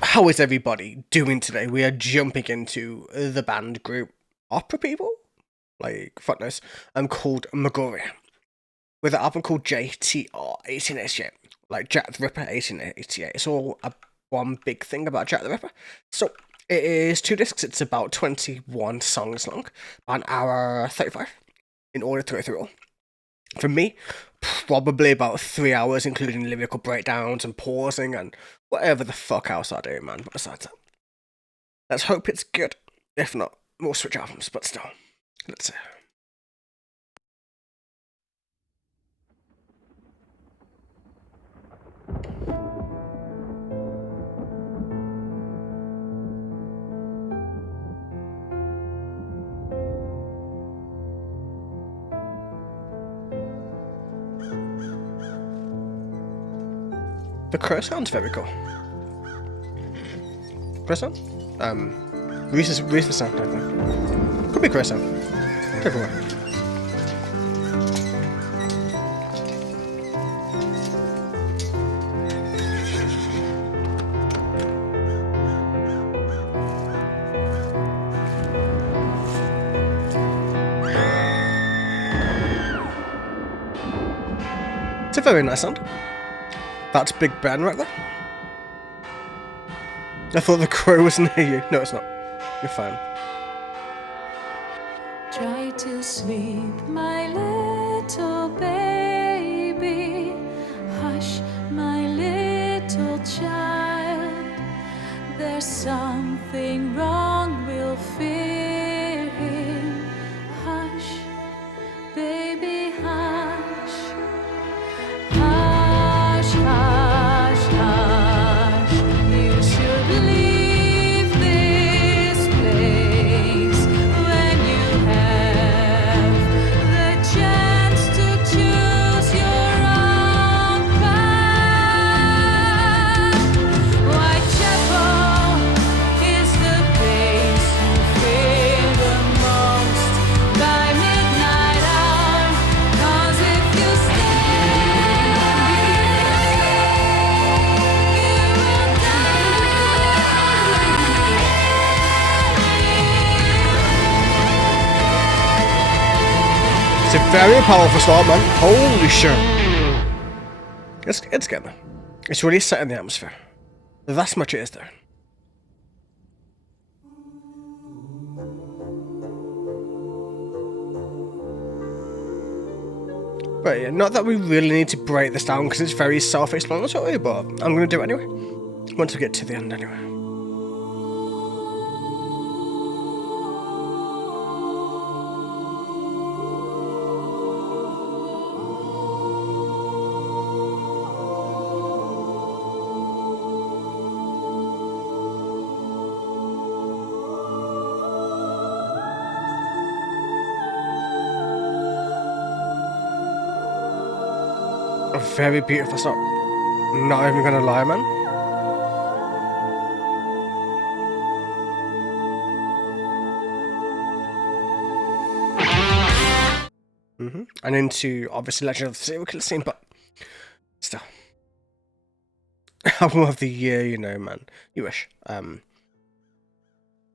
How is everybody doing today? We are jumping into the band group opera people, like footnotes, called Magoria, with an album called JTR1888, like Jack the Ripper 1888. It's all one big thing about Jack the Ripper. So it is 2 discs. It's about 21 songs long, about an hour 35 in order to go through all. For me, probably about 3 hours, including lyrical breakdowns and pausing and whatever the fuck else I do, man. But besides that, let's hope it's good. If not, we'll switch albums, but still, let's see. The crow sounds very cool. Crow sound? Reese's sound, I think. Could be crow sound. Take away. It's a very nice sound. That's Big Ben right there. I thought the crow was near you. No, it's not. You're fine. Try to sleep, my little baby. Hush, my little child. There's something wrong, we'll fear him. Hush, baby, hush. It's a very powerful start, man. Holy shit. It's good, man. It's really setting the atmosphere. That's much it is there. But yeah, not that we really need to break this down because it's very self-explanatory, but I'm going to do it anyway. Once we get to the end anyway. A very beautiful song. Not even gonna lie, man. And into obviously Legend of the Serial Killer scene, but still. Album of the year, you know, man. You wish.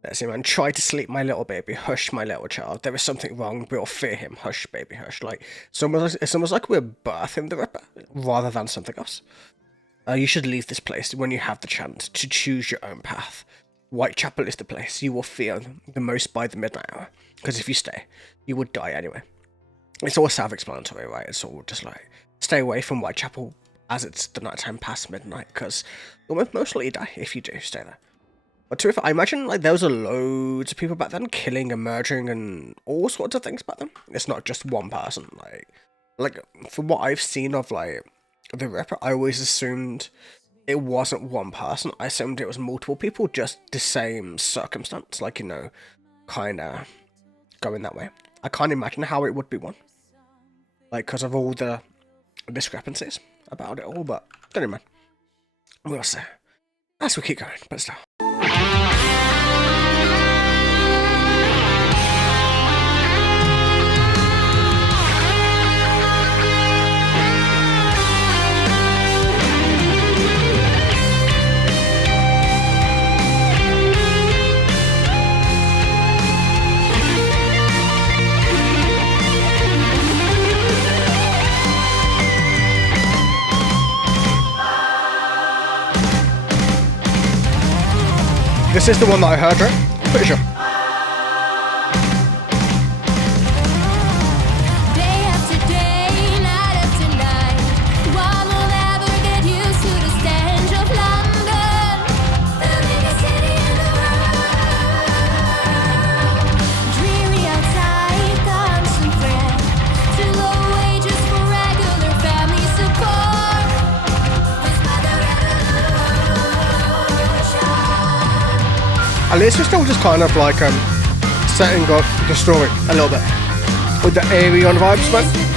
Let's see, man. Try to sleep, my little baby. Hush, my little child. There is something wrong. We'll fear him. Hush, baby, hush. Like, it's almost like we're birthing the Ripper rather than something else. You should leave this place when you have the chance to choose your own path. WhiteChapel is the place you will fear the most by the midnight hour. Because if you stay, you would die anyway. It's all self-explanatory, right? It's all just like, stay away from WhiteChapel as it's the nighttime past midnight, because you'll most likely die if you do stay there. But to be fair, I imagine like there was loads of people back then killing and murdering and all sorts of things back then. It's not just one person. Like from what I've seen of like the Ripper, I always assumed it wasn't one person. I assumed it was multiple people, just the same circumstance. Like, you know, kind of going that way. I can't imagine how it would be one. Like, because of all the discrepancies about it all, but don't know, man. We'll see. As we keep going, but still. This is the one that I heard, right? Pretty sure. At least we're still just kind of like setting up the story a little bit with the Arion vibes, man.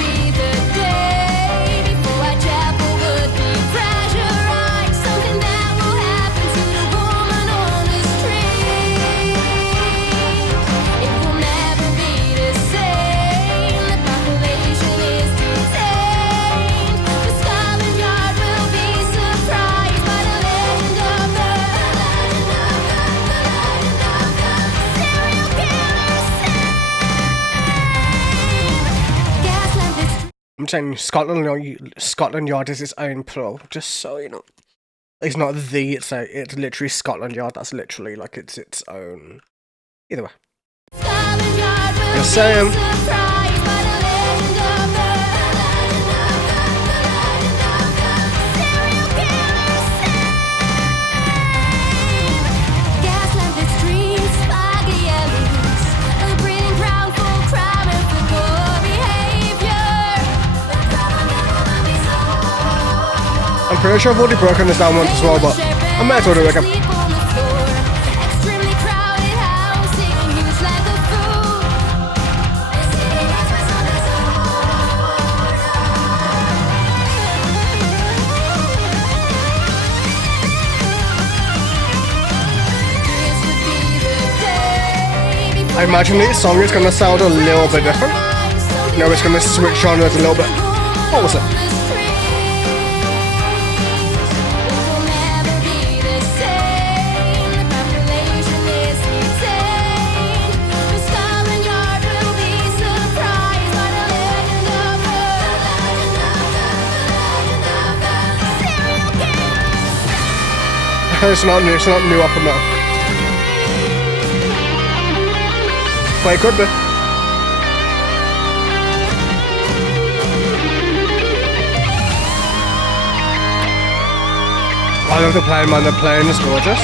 I'm saying Scotland Yard is its own plural, just so you know. It's not the, it's literally Scotland Yard, that's literally like it's its own. Either way. Just saying. I'm pretty sure I've already broken this down once as well, but I might as well do it again. I imagine this song is going to sound a little bit different. You know, it's going to switch genres a little bit. What was it? It's not new upper metal. But it could be. I love the playing, man. The playing is gorgeous.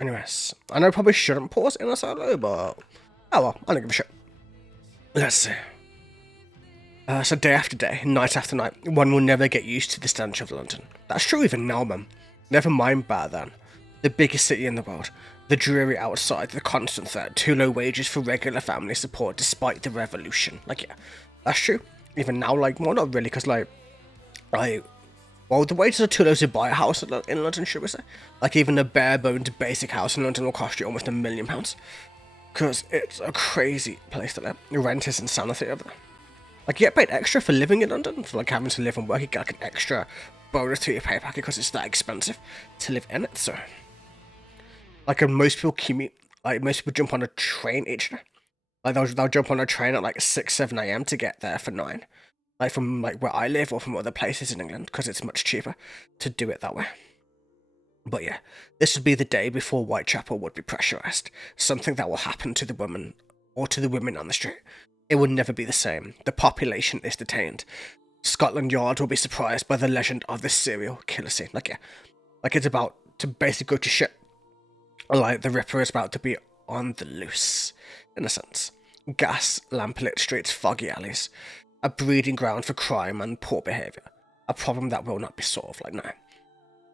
Anyways, I know I probably shouldn't pause in a solo, but oh well, I don't give a shit. Let's see. So day after day, night after night, one will never get used to the stench of London. That's true even now, man. Never mind back then. The biggest city in the world, the dreary outside, the constant threat, too low wages for regular family support despite the revolution. Like, yeah, that's true. Even now, like, well, not really, because, well, the wages are too low to buy a house in London, should we say? Like, even a bare-boned basic house in London will cost you almost £1 million. Because it's a crazy place to live. Rent is insanity over there. Like, you get paid extra for living in London, for, like, having to live and work. You get, like, an extra bonus to your pay packet because it's that expensive to live in it, so... Like, most people commute, like, most people jump on a train each day. Like, they'll jump on a train at, like, 6, 7 a.m. to get there for 9. Like, from, like, where I live or from other places in England, because it's much cheaper to do it that way. But yeah, this would be the day before Whitechapel would be pressurised. Something that will happen to the women, or to the women on the street. It will never be the same. The population is detained. Scotland Yard will be surprised by the legend of the serial killer scene. Like, yeah, like, it's about to basically go to shit. Like, the Ripper is about to be on the loose, in a sense. Gas, lamp-lit streets, foggy alleys. A breeding ground for crime and poor behaviour. A problem that will not be solved, like, no.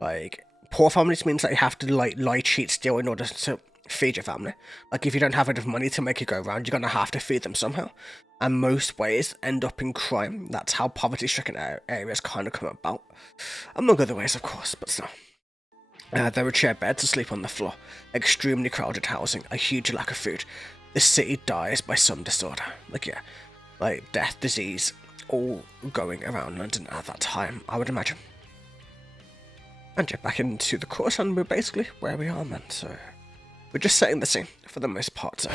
Like, poor families means that you have to, like, lie, cheat, steal in order to feed your family. Like, if you don't have enough money to make it go round, you're gonna have to feed them somehow. And most ways end up in crime. That's how poverty-stricken areas kind of come about. Among other ways, of course, but still. There are shared beds to sleep on the floor, extremely crowded housing, a huge lack of food. The city dies by some disorder. Like, yeah, like death, disease, all going around London at that time, I would imagine. And yeah, back into the course, and we're basically where we are, man, so... We're just setting the scene for the most part. So.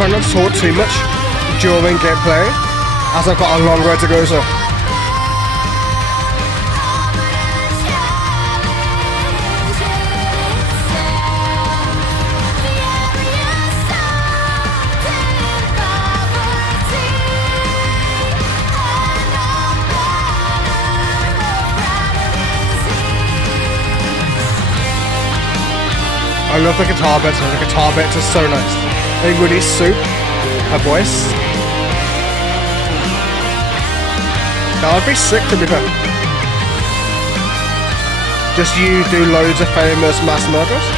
Try not to talk too much during gameplay, as I've got a long road to go, so. I love the guitar bits, the guitar bits are so nice. They really suit her voice. That would be sick to be fair. Just you do loads of famous mass murders.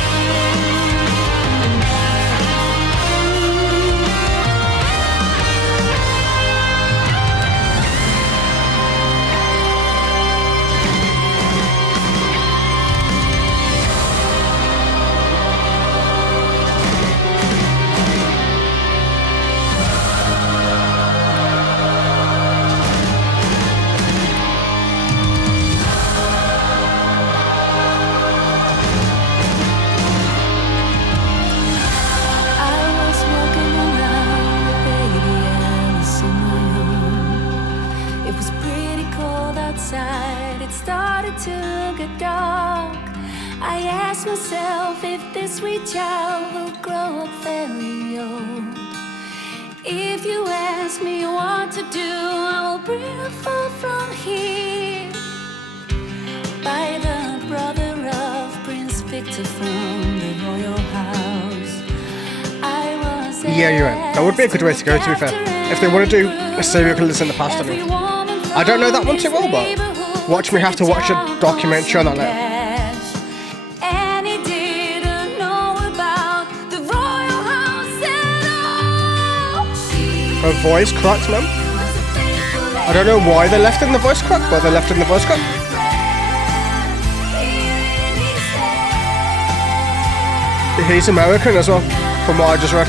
Yeah, you're right. That would be a good way to go, to be fair. If they want to do a serial killers in the past, I mean. I don't know that one too well, but watch me have to watch a documentary on that later. Her voice cracked, man. I don't know why they left in the voice crack, but they left in the voice crack. He's American as well, from what I just read.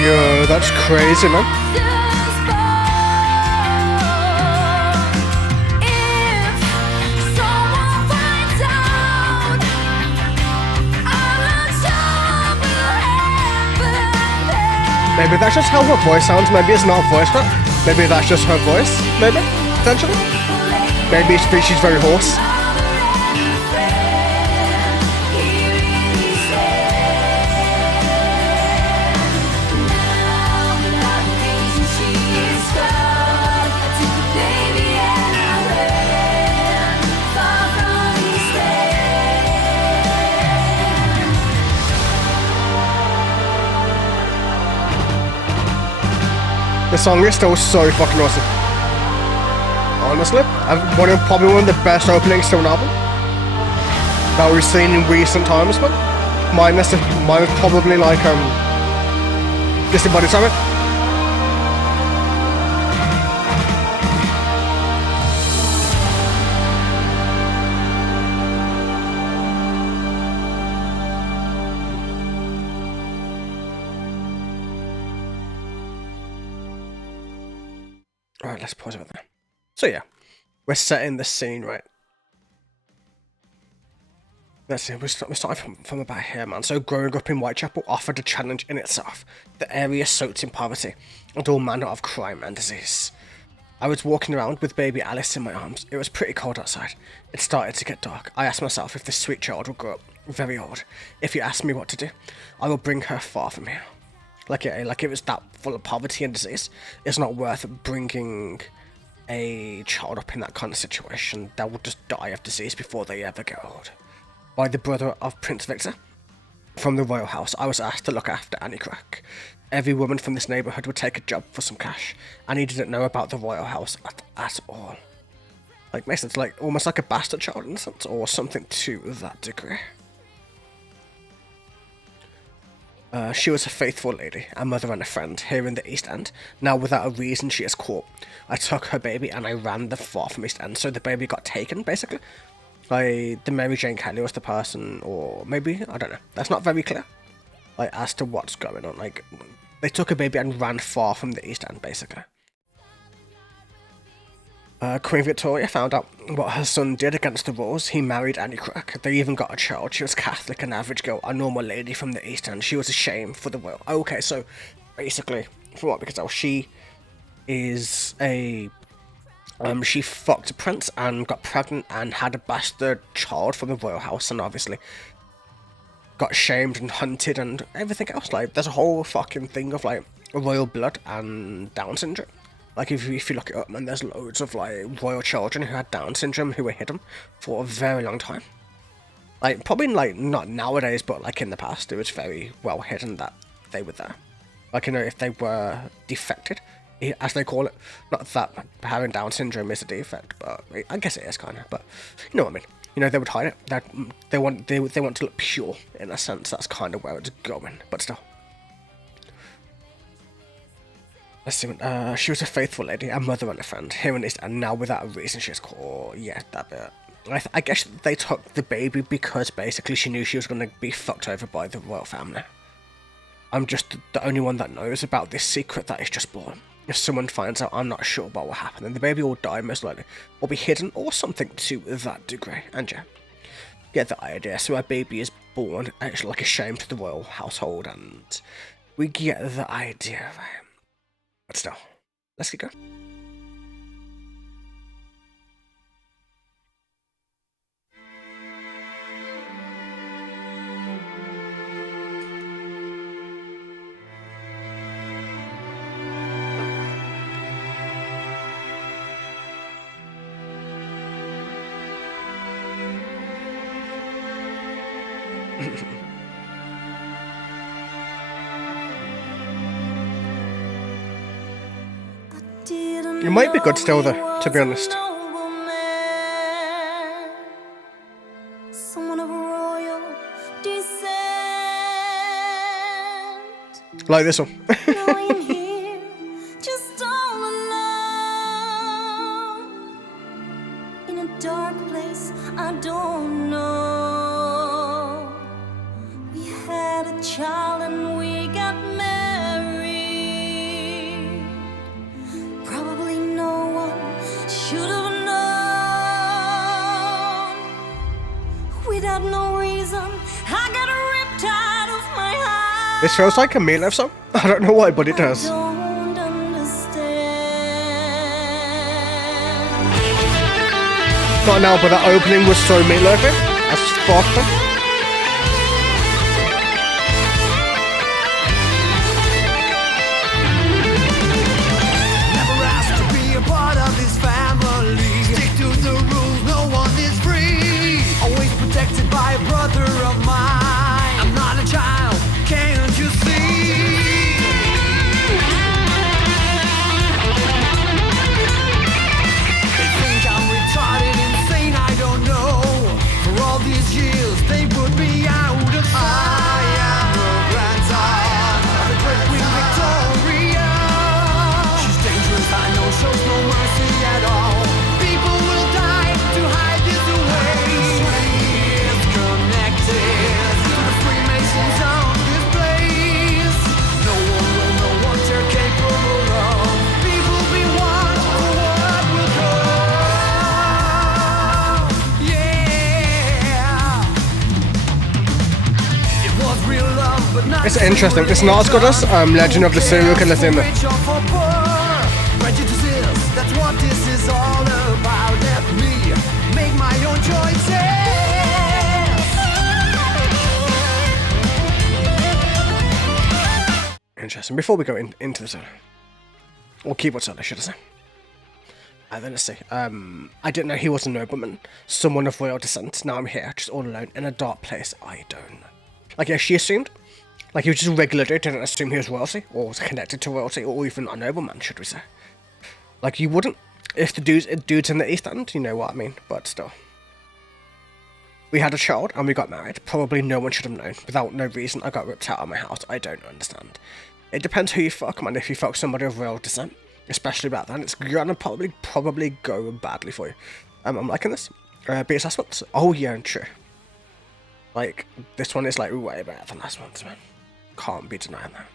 Yo, that's crazy, man. Maybe that's just how her voice sounds. Maybe it's not a voice crack. Maybe that's just her voice. Maybe, potentially. Maybe she's very hoarse. song is still so fucking awesome. Honestly, probably one of the best openings to an album that we've seen in recent times, man. Minus probably like Disney Body Summit. Alright, let's pause it there. So yeah, we're setting the scene, right? Let's see, we're starting from about here, man. So growing up in Whitechapel offered a challenge in itself. The area soaked in poverty and all manner of crime and disease. I was walking around with baby Alice in my arms. It was pretty cold outside. It started to get dark. I asked myself if this sweet child would grow up very old. If you ask me what to do, I will bring her far from here. Like it was that full of poverty and disease. It's not worth bringing a child up in that kind of situation. That will just die of disease before they ever get old. By the brother of Prince Victor. From the royal house, I was asked to look after Annie Crook. Every woman from this neighbourhood would take a job for some cash. Annie didn't know about the royal house at all. Like, makes sense, like almost like a bastard child in a sense, or something to that degree. She was a faithful lady, a mother and a friend, here in the East End. Now, without a reason, she is caught. I took her baby and I ran the far from East End, so the baby got taken, basically. Like, the Mary Jane Kelly was the person, or maybe, I don't know. That's not very clear, like, as to what's going on. Like, they took a baby and ran far from the East End, basically. Queen Victoria found out what her son did against the rules. He married Annie Crook. They even got a child. She was Catholic, an average girl, a normal lady from the East End. She was a shame for the world. Okay, so basically, from what we can tell, she is a... she fucked a prince and got pregnant and had a bastard child from the royal house, and obviously got shamed and hunted and everything else. Like, there's a whole fucking thing of, like, royal blood and Down syndrome. Like, if you look it up, man, there's loads of, like, royal children who had Down syndrome who were hidden for a very long time. Like, probably, like, not nowadays, but, like, in the past, it was very well hidden that they were there. Like, you know, if they were defected, as they call it. Not that having Down syndrome is a defect, but I guess it is, kind of. But, you know what I mean. You know, they would hide it. They want to look pure, in a sense. That's kind of where it's going, but still. Let's see, she was a faithful lady, a mother and a friend, here in this, and now without a reason she was caught. Yeah, that bit. I guess they took the baby because basically she knew she was going to be fucked over by the royal family. I'm just the only one that knows about this secret that is just born. If someone finds out, I'm not sure about what happened, and the baby will die most likely, or be hidden, or something to that degree. And yeah, get the idea. So our baby is born, actually like a shame to the royal household, and we get the idea, right? But still, let's get going. It might be good still though, to be honest. Like this one. Just all alone in a dark place I don't know. We had a child and we got married. Probably no one should have known. Without no reason, I got ripped out of my heart. This feels like a Meatloaf song. I don't know why, but it does. Don't understand. Not now, but that opening was so Meatloafy. That's fucked up. Never asked to be a part of this family. Stick to the rules, no one is free. Always protected by a brother of mine. I'm not a child, can't you see? It's interesting. It's not as good as Legend of the Serial Killers in the. That's what this is all about. Let me make my own choices. Interesting. Before we go into the zone, or keyboard zone, I should say. Then let's see. I didn't know he was a nobleman, someone of royal descent. Now I'm here, just all alone in a dark place. I don't know. Like, yeah, she assumed. Like, he was just a regular dude, didn't assume he was royalty, or was connected to royalty, or even a nobleman, should we say. Like, you wouldn't, if the dude's in the East End, you know what I mean, but still. We had a child, and we got married. Probably no one should have known. Without no reason, I got ripped out of my house. I don't understand. It depends who you fuck, man. If you fuck somebody of royal descent, especially back then, it's gonna probably go badly for you. I'm liking this. B assessments. Oh yeah, and true. Like, this one is like way better than last one's, man. Can't be denying that.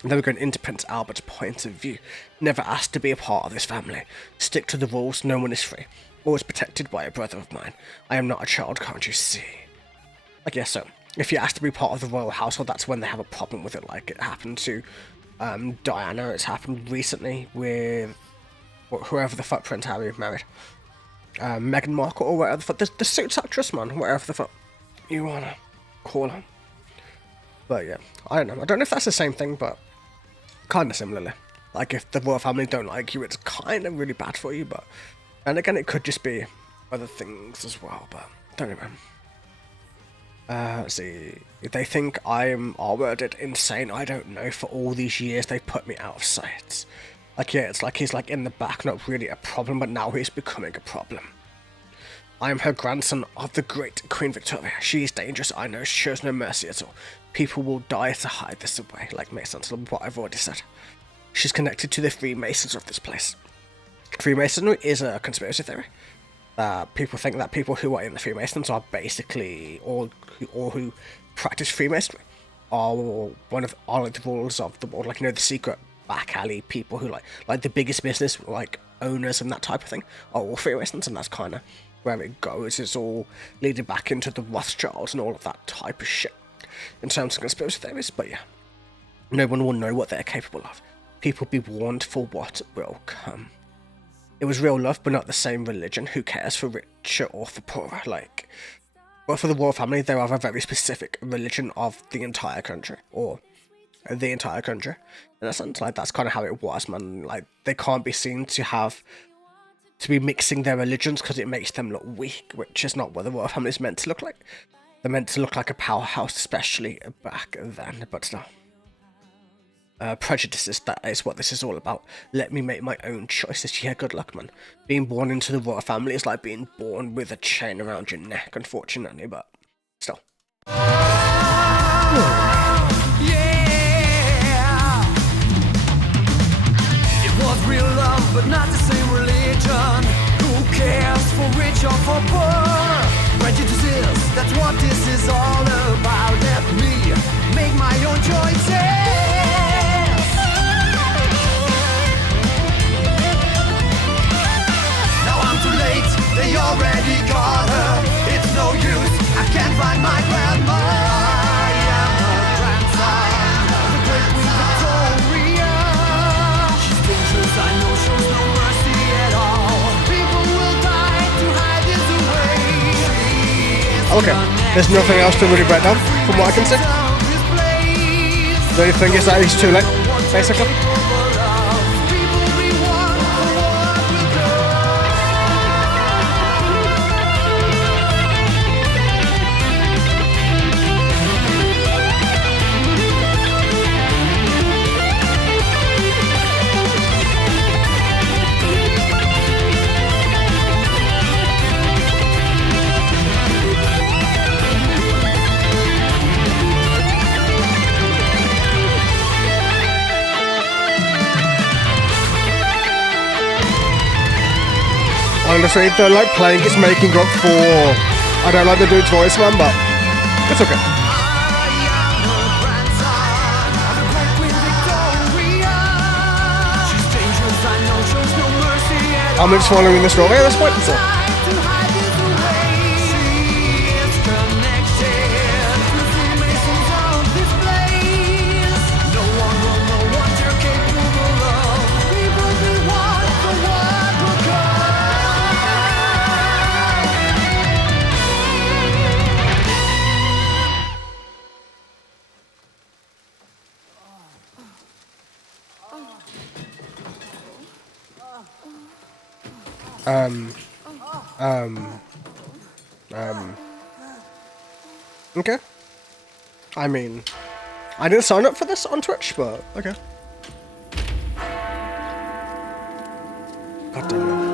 And then we're going into Prince Albert's point of view. Never asked to be a part of this family. Stick to the rules, no one is free. Always protected by a brother of mine. I am not a child, can't you see? I guess so. If you're asked to be part of the royal household, that's when they have a problem with it, like it happened to Diana. It's happened recently with whoever the fuck Prince Harry married. Meghan Markle or whatever the fuck. The Suits actress, man. Whatever the fuck you wanna call her. But yeah, I don't know. I don't know if that's the same thing, but kind of similarly. Like, if the royal family don't like you, it's kind of really bad for you, but... And again, it could just be other things as well, but don't know. Let's see. They think I'm R-worded, insane, I don't know. For all these years, they've put me out of sight. Like, yeah, it's like he's like in the back, not really a problem, but now he's becoming a problem. I am her grandson of the great Queen Victoria. She is dangerous, I know, she shows no mercy at all. People will die to hide this away, like makes sense of what I've already said. She's connected to the Freemasons of this place. Freemasonry is a conspiracy theory. People think that people who are in the Freemasons are basically, or who practice Freemasonry, are like the rules of the world, like, you know, the secret back alley people who like the biggest business, like owners and that type of thing, are all Freemasons, and that's kind of where it goes. It's all leading back into the Rothschilds and all of that type of shit in terms of conspiracy theories. But yeah, no one will know what they're capable of. People be warned for what will come. It was real love, but not the same religion. Who cares for richer or for poorer? Like, well, for the royal family, they have a very specific religion of the entire country, or the entire country. In a sense, like, that's kind of how it was, man. Like, they can't be seen to be mixing their religions because it makes them look weak, which is not what the royal family is meant to look like. They're meant to look like a powerhouse, especially back then, but still. Prejudices, that is what this is all about. Let me make my own choices. Yeah, good luck, man. Being born into the royal family is like being born with a chain around your neck, unfortunately, but still. Yeah. It was real love, but not the same religion. Who cares for rich or for poor? Prejudices, that's what this is all about. Let me make my own choices. They already got her, it's no use, I can't find my grandma. I am her grandson, the great Queen Victoria. She's dangerous, I know, shows no mercy at all. People will die to hide this away. Okay, there's nothing else to really break down, from what I can see. The only thing is that it's too late, basically. Honestly, the like playing is making up for I don't like the dude's voice, man, but it's okay. I'm just following the story at this point, so. Okay. I mean, I didn't sign up for this on Twitch, but okay. God damn it.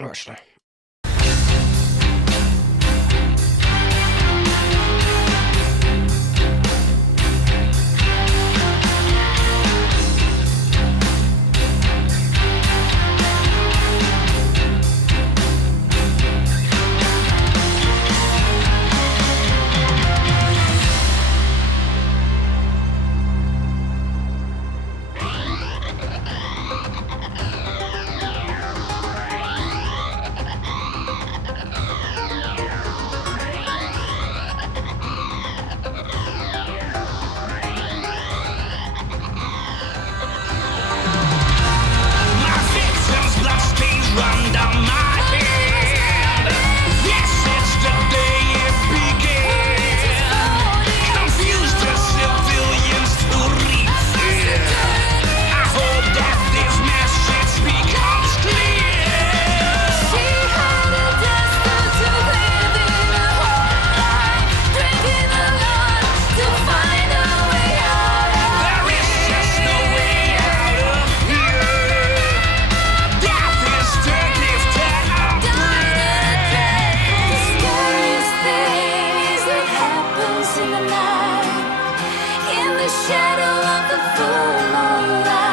Oh, actually.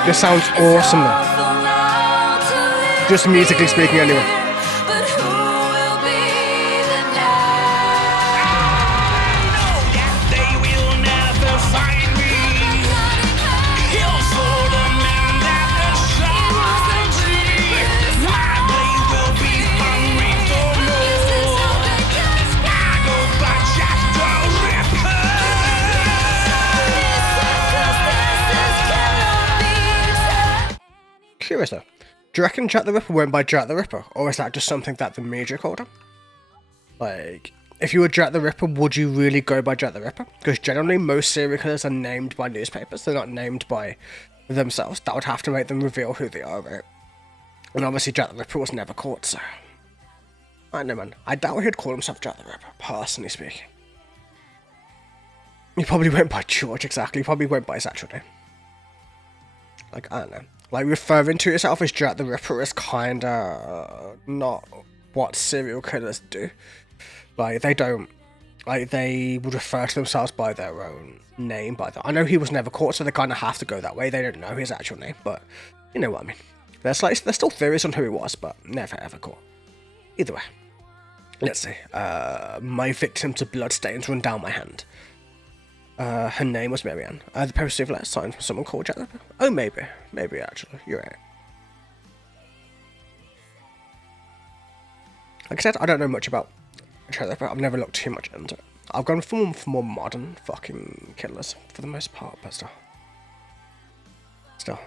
This sounds awesome though. Just musically speaking anyway. Curious though, do you reckon Jack the Ripper went by Jack the Ripper, or is that just something that the media called him? Like, if you were Jack the Ripper, would you really go by Jack the Ripper? Because generally most serial killers are named by newspapers, they're not named by themselves. That would have to make them reveal who they are, right? And obviously Jack the Ripper was never caught, so... I don't know, man. I doubt he'd call himself Jack the Ripper, personally speaking. He probably went by George, exactly. He probably went by his actual name. Like, I don't know. Like, referring to yourself as Jack the Ripper is kinda not what serial killers do. Like, they don't... Like, they would refer to themselves by their own name. I know he was never caught, so they kinda have to go that way. They don't know his actual name, but you know what I mean. There's still theories on who he was, but never ever caught. Either way. Let's see. My victim to bloodstains run down my hand. Her name was Marianne. The postal letter signed from someone called Jack the Ripper. Oh, maybe. Maybe, actually. You're right. Like I said, I don't know much about Jack the Ripper. I've never looked too much into it. I've gone for more modern fucking killers, for the most part, but still.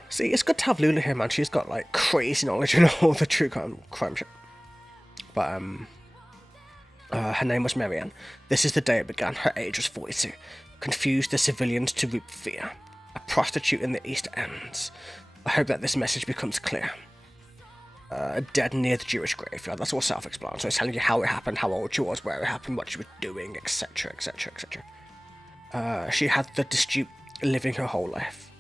See, it's good to have Lula here, man. She's got, like, crazy knowledge in all the true crime shit. But, her name was Marianne. This is the day it began. Her age was 42. Confused the civilians to root fear. A prostitute in the East Ends. I hope that this message becomes clear. Dead near the Jewish graveyard. That's all self-explanatory. It's telling you how it happened, how old she was, where it happened, what she was doing, etc., etc., etc. She had the dispute living her whole life.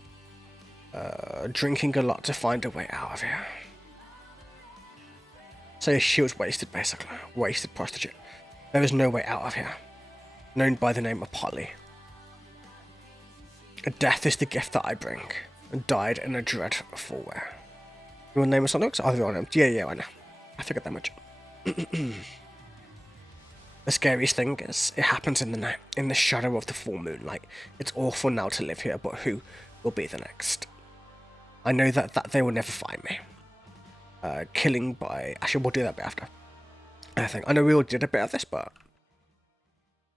Drinking a lot to find a way out of here. So she was wasted, basically. Wasted prostitute. There is no way out of here. Known by the name of Polly. Death is the gift that I bring. Died in a dreadful way. Your name was something? Oh, your name. Yeah, I know. I figured that much. The scariest thing is, it happens in the night, in the shadow of the full moon. Like, it's awful now to live here, but who will be the next? I know that they will never find me. Killing by... Actually, we'll do that bit after. I know we all did a bit of this, but...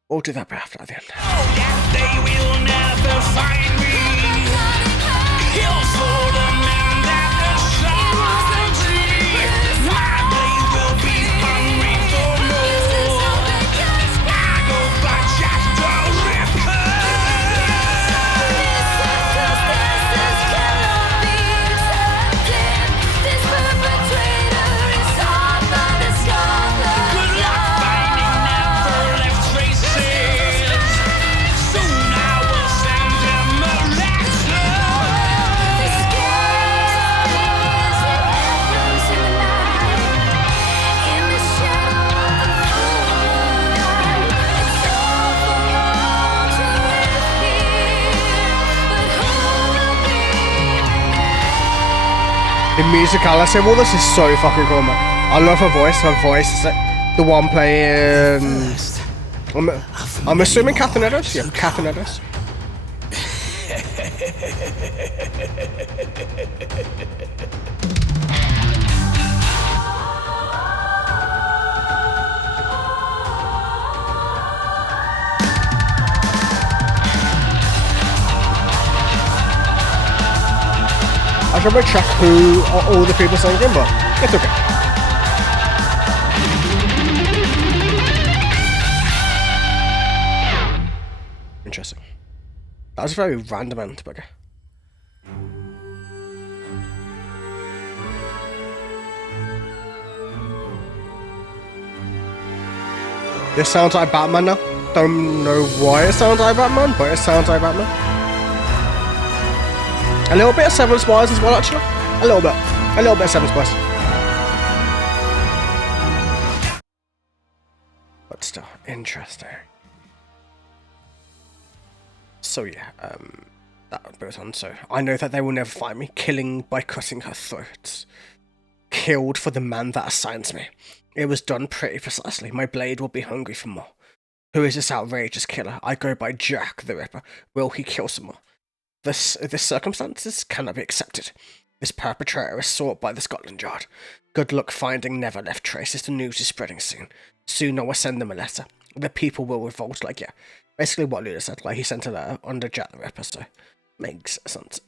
we'll do that bit after at the end. Oh, yeah, they will never find me. Kills for the man that assaults the tree. My blade will be hungry for more. I go by Jack the Ripper. Good luck finding never left traces. Soon I will send him a letter. The musicality of all this is so fucking cool, man. I love her voice. Her voice is like the one playing... I'm assuming Catherine Eddowes? Yeah, Catherine Eddowes. I should probably check who are all the people singing, but it's okay. Interesting. That was a very random end, but okay. This sounds like Batman now. Don't know why it sounds like Batman, but it sounds like Batman. A little bit of Seven Spires as well, actually. A little bit of Seven Spires. But still, interesting. So yeah, that goes on. So I know that they will never find me. Killing by cutting her throat. Killed for the man that assigns me. It was done pretty precisely. My blade will be hungry for more. Who is this outrageous killer? I go by Jack the Ripper. Will he kill some more? This circumstances cannot be accepted. This perpetrator is sought by the Scotland Yard. Good luck finding never left traces. The news is spreading soon. Soon I will send them a letter. The people will revolt, like, yeah. Basically what Luna said, like, he sent a letter under Jack the Ripper, so makes sense.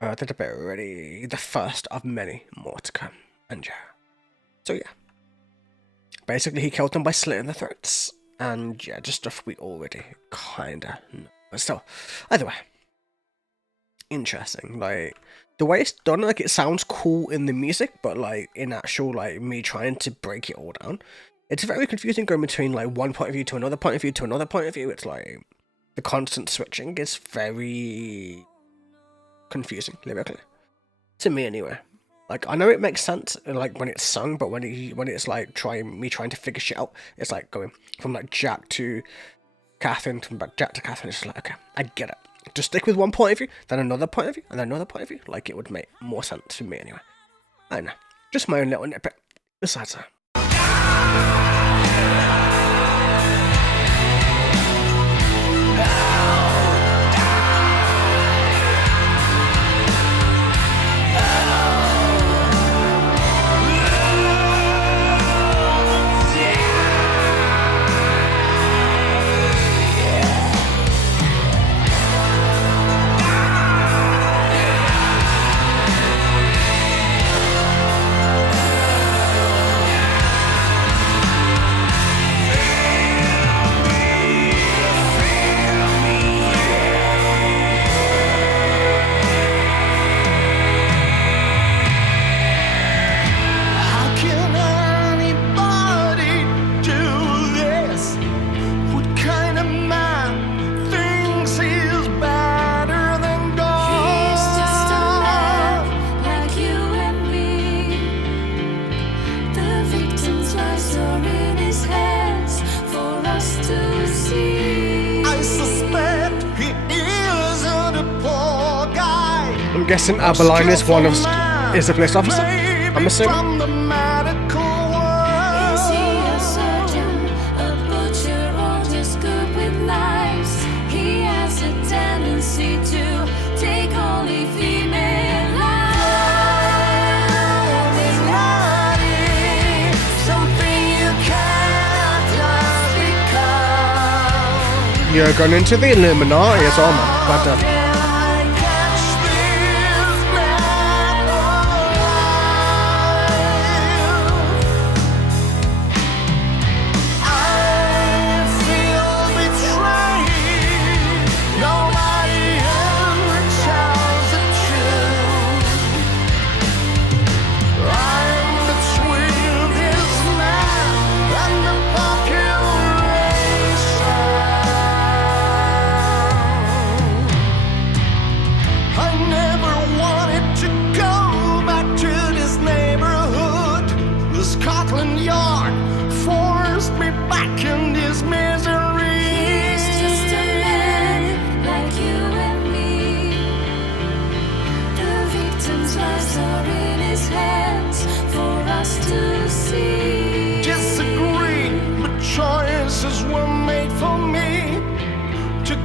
I did a bit already. The first of many more to come. And yeah. So yeah. Basically he killed them by slitting their throats. And yeah, just stuff we already kinda know. But still, either way, interesting. Like, the way it's done, like, it sounds cool in the music, but like in actual, like, me trying to break it all down, it's very confusing going between like one point of view to another point of view to another point of view. It's like the constant switching is very confusing lyrically, to me anyway. Like, I know it makes sense, like, when it's sung, but when it's like trying to figure shit out, it's like going from like Jack to Catherine, from Jack to Catherine. It's just like, okay, I get it. Just stick with one point of view, then another point of view, and then another point of view. Like, it would make more sense for me anyway. I don't know. Just my own little nitpick. Besides that. I'm guessing Abberline is is a police officer. I'm assuming. Is he a surgeon? You're going into the Illuminati as well, man. But,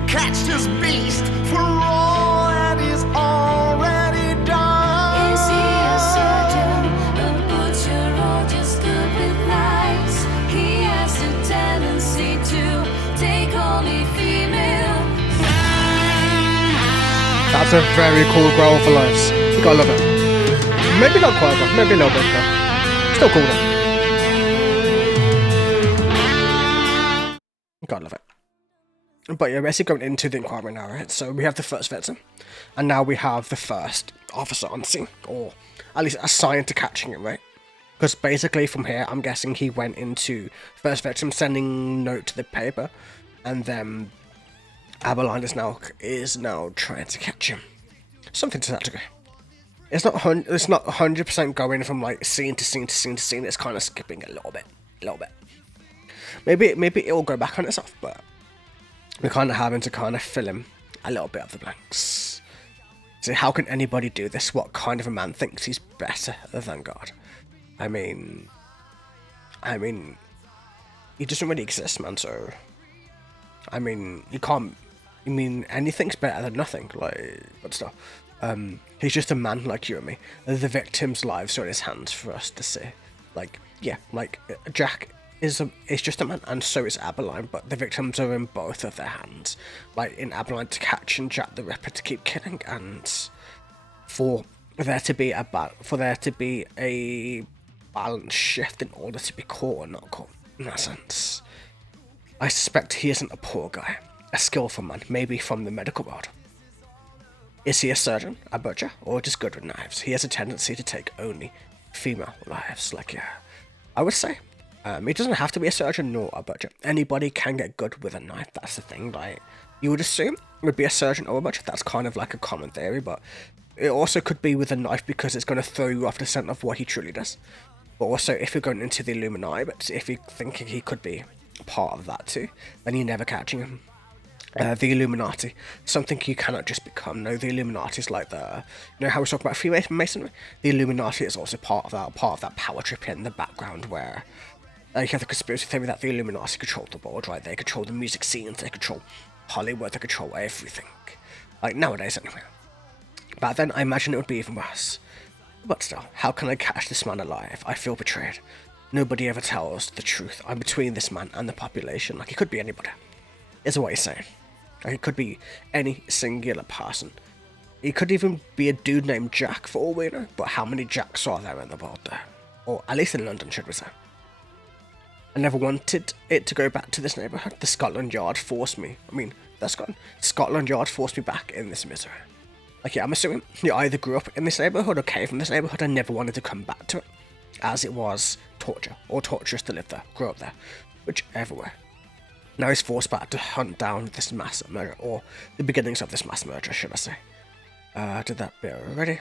catch this beast for all that he's already done. Is he a surgeon, a butcher, or just good with knives? He has a tendency to take only female. that's a very cool growl for lives. You gotta love it. Maybe not quite, but maybe a little bit, but still cool though. You gotta love it. But yeah, we're basically going into the inquiry now, right? So we have the first victim, and now we have the first officer on scene, or at least assigned to catching him, right? Because basically from here, I'm guessing he went into first victim, sending note to the paper, and then Abberline is now trying to catch him. Something to that degree. It's not 100% going from like scene to scene to scene to scene. It's kind of skipping a little bit. Maybe it will go back on itself, but we're kind of having to kind of fill in a little bit of the blanks. So how can anybody do this? What kind of a man thinks he's better than God? I mean, he doesn't really exist, man. So, I mean, you can't. I mean, anything's better than nothing. Like, but still, he's just a man like you and me. The victims' lives are in his hands for us to see. Like, yeah, like Jack is just a man, and so is Abberline, but the victims are in both of their hands. Like in Abberline to catch and Jack the Ripper to keep killing, and for there to be a balance shift in order to be caught or not caught. In that sense, I suspect he isn't a poor guy, a skillful man, maybe from the medical world. Is he a surgeon, a butcher, or just good with knives? He has a tendency to take only female lives. Like, yeah, I would say. He doesn't have to be a surgeon nor a butcher. Anybody can get good with a knife, that's the thing. Like, you would assume it would be a surgeon or a butcher. That's kind of like a common theory, but it also could be with a knife because it's going to throw you off the scent of what he truly does. But also, if you're going into the Illuminati, but if you're thinking he could be part of that too, then you're never catching him. The Illuminati, something you cannot just become. No, the Illuminati is like the, you know how we talk about Freemasonry? The Illuminati is also part of that power trip in the background where you have the conspiracy theory that the Illuminati control the world, right? They control the music scenes, they control Hollywood, they control everything. Like, nowadays anyway. Back then, I imagine it would be even worse. But still, how can I catch this man alive? I feel betrayed. Nobody ever tells the truth. I'm between this man and the population. Like, he could be anybody. Is what he's saying. Like, it could be any singular person. He could even be a dude named Jack, for all we know. But how many Jacks are there in the world there? Or at least in London, should we say. I never wanted it to go back to this neighbourhood. The Scotland Yard forced me. I mean, that's Scotland Yard forced me back in this misery. Like, yeah, I'm assuming you either grew up in this neighbourhood or came from this neighbourhood and never wanted to come back to it. As it was torture, or torturous to live there, grow up there. Whichever way. Now he's forced back to hunt down this mass murder, or the beginnings of this mass murder, should I say. Did that bit already?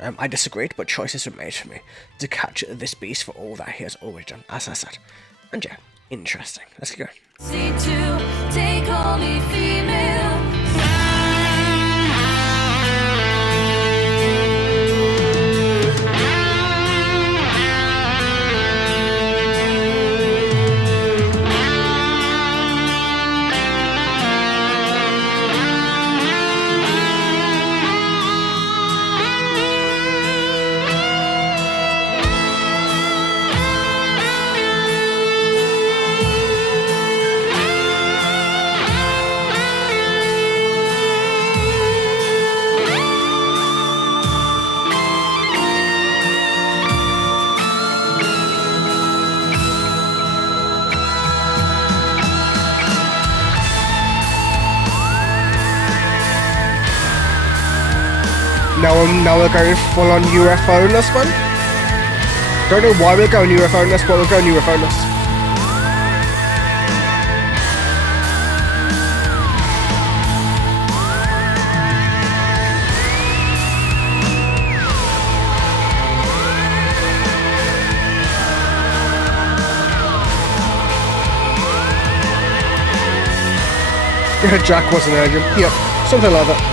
I disagreed, but choices were made for me to catch this beast for all that he has always done, as I said. And yeah, interesting. Let's keep going. See to take only female. Now we're going full on UFO-ness, man. Don't know why we're going UFO-ness, but we're going UFO-ness. Jack wasn't urgent. Yep, something like that.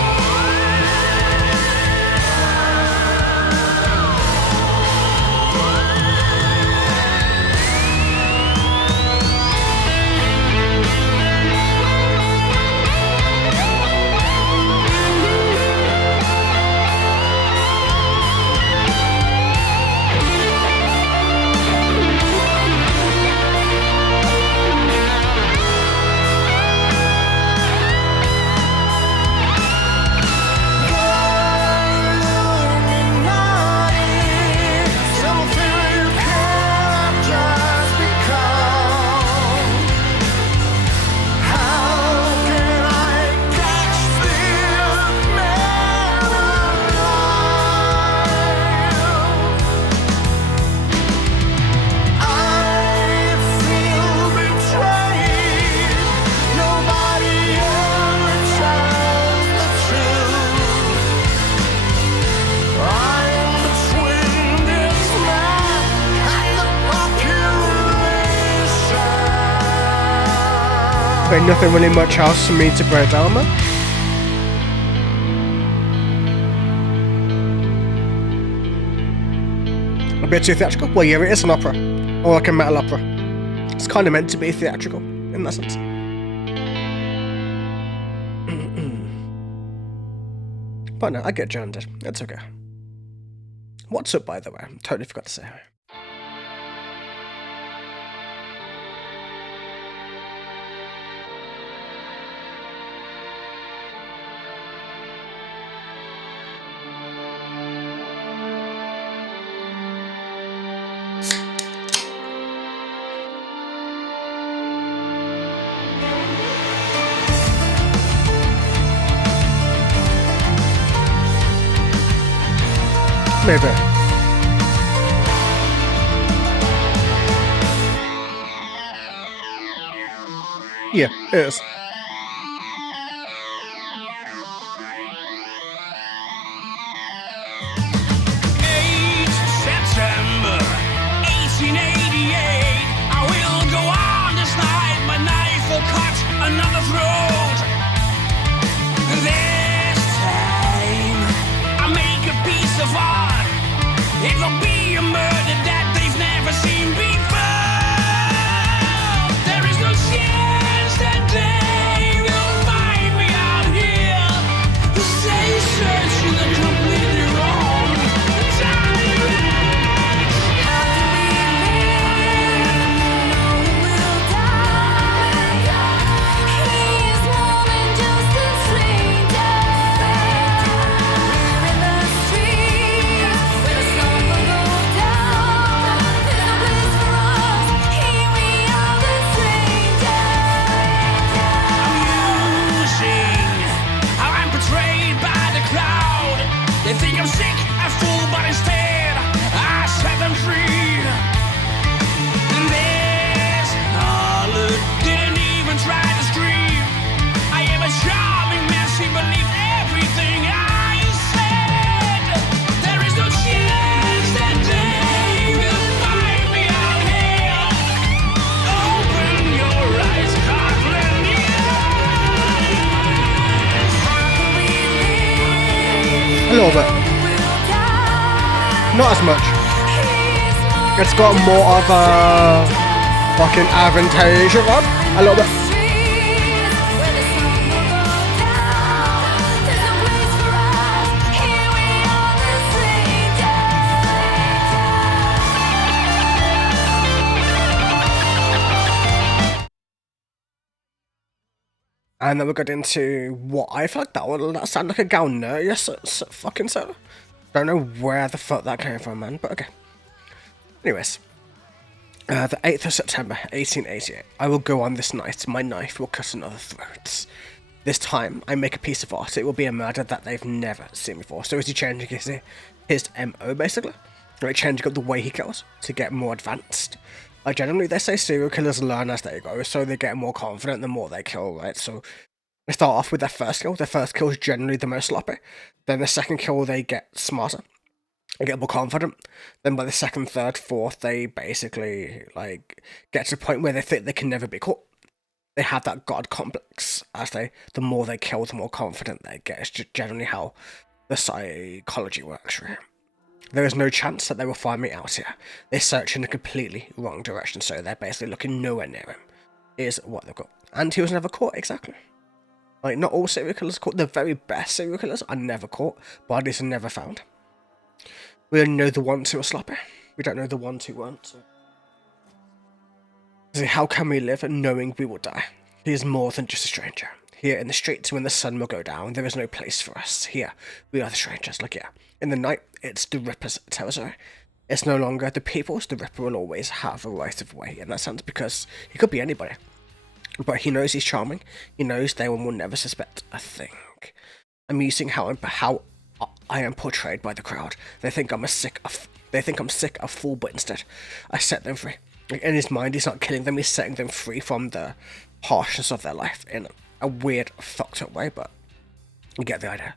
But nothing really much else for me to break down, man. A bit too theatrical? Well, yeah, it is an opera. Or like a metal opera. It's kind of meant to be theatrical, in that sense. But no, I get Jan-did. It's okay. What's up, by the way? Totally forgot to say hi. Maybe. Yeah, it is. September 1888. I will go on this night. My knife will cut another throat. This time I make a piece of art. It'll be a murder that they've never seen before. There is no chance that they will find me out here. They searching the completely wrong direct. How do we live? No one will die. He is more than just a stranger. We're in the streets where the sun will go down. There's no place for us. Here we are, the strangers. Amusing how I'm portrayed by the crowd. They think I'm sick, a fool, but instead I set them free. And this harlot didn't even try to scream. I am a charming mess, he believed everything I said. There is no chance that they will find me out here. Open your eyes, Scotland Yard. A little bit. Not as much. It's got more of a fucking Avantasia vibe. A little bit. Where the sun will go down. There's no place for us. Here we are, the strangers. And then we got into what I feel like that sounded like a Gauner. Yes, fucking so. Don't know where the fuck that came from, man, but okay. Anyways, the 8th of September, 1888. I will go on this night. My knife will cut another throat. This time, I make a piece of art. It will be a murder that they've never seen before. So is he changing his MO, basically? Like, changing up the way he kills to get more advanced. Like, generally, they say serial killers learn as they go, so they get more confident the more they kill, right? So they start off with their first kill. Their first kill is generally the most sloppy. Then the second kill, they get smarter. They get more confident. Then by the second, third, fourth, they basically, like, get to the point where they think they can never be caught. They have that god complex as the more they kill, the more confident they get. It's just generally how the psychology works, right? There is no chance that they will find me out here. They search in a completely wrong direction, so they're basically looking nowhere near him, is what they've got. And he was never caught, exactly. Like, not all serial killers are caught. The very best serial killers are never caught. Bodies are never found. We only know the ones who are sloppy. We don't know the ones who weren't. So. How can we live knowing we will die? He is more than just a stranger. Here in the streets when the sun will go down, there is no place for us. Here, we are the strangers. Like, yeah. In the night, it's the Ripper's territory. It's no longer the people's. The Ripper will always have a right of way in that sense because he could be anybody. But he knows he's charming. He knows they will never suspect a thing. I'm using how I am portrayed by the crowd. They think I'm sick, a fool, but instead, I set them free. Like, in his mind, he's not killing them, he's setting them free from the harshness of their life in a weird, fucked up way, but you get the idea.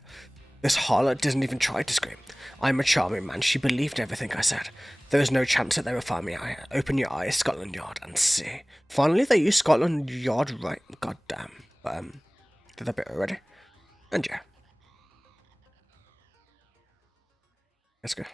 This harlot didn't even try to scream. I'm a charming man, she believed everything I said. There is no chance that they will find me out here. Open your eyes, Scotland Yard, and see. Finally, they use Scotland Yard right. God damn. But, did that bit already? And yeah. Let's go.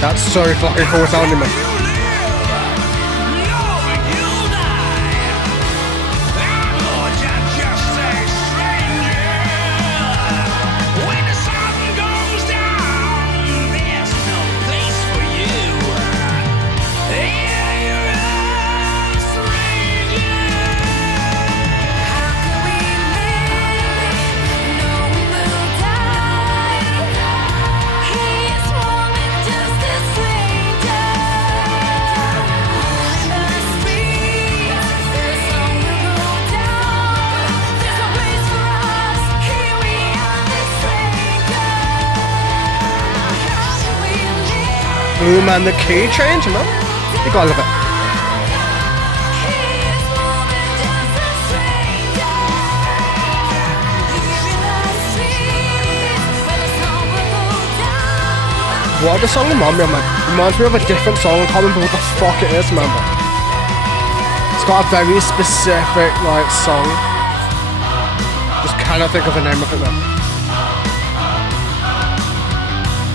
That's so fucking cool sounding, man. Ooh man, the key change, man. You gotta love it. What the song reminds me of, man? Reminds me of a different song. I can't remember what the fuck it is, man. But it's got a very specific, like, song. Just cannot think of the name of it, man.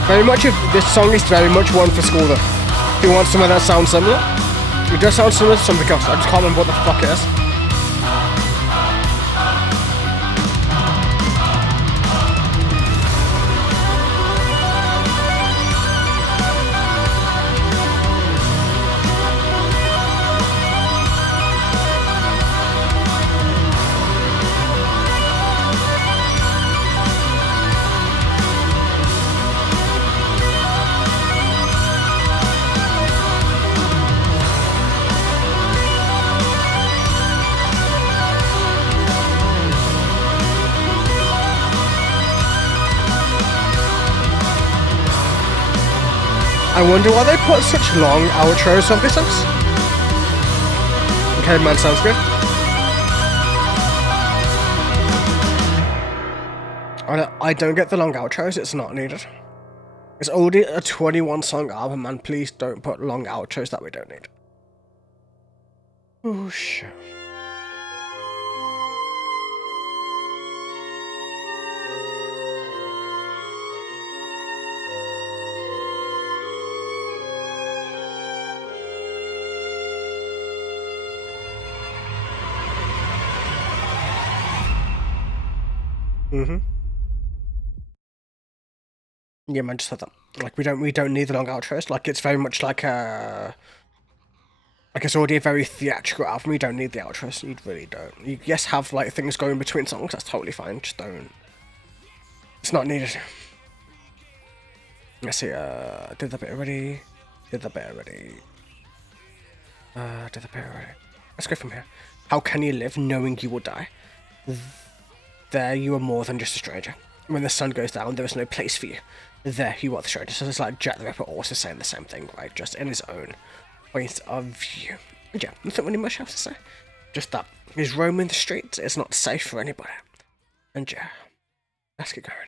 Very much, this song is very much one for school though. If you want something that sounds similar, it does sound similar to something else. I just can't remember what the fuck it is. I wonder why they put such long outros of this songs. Okay, man, sounds good. I don't get the long outros, it's not needed. It's already a 21 song album, and please don't put long outros that we don't need. Oh shit. Yeah, man, just said that. Like, we don't need the long outros. Like, it's very much like it's already a very theatrical album. You don't need the outros. You really don't. You yes have like things going between songs. That's totally fine. Just don't. It's not needed. Let's see. Did that bit already? Did that bit already? Did that bit already? Let's go from here. How can you live knowing you will die? There you are more than just a stranger. When the sun goes down, there is no place for you. There you are the stranger. So it's like Jack the Ripper also saying the same thing, right? Just in his own point of view. And yeah, nothing really much else to say. Just that he's roaming the streets. It's not safe for anybody. And yeah, let's get going.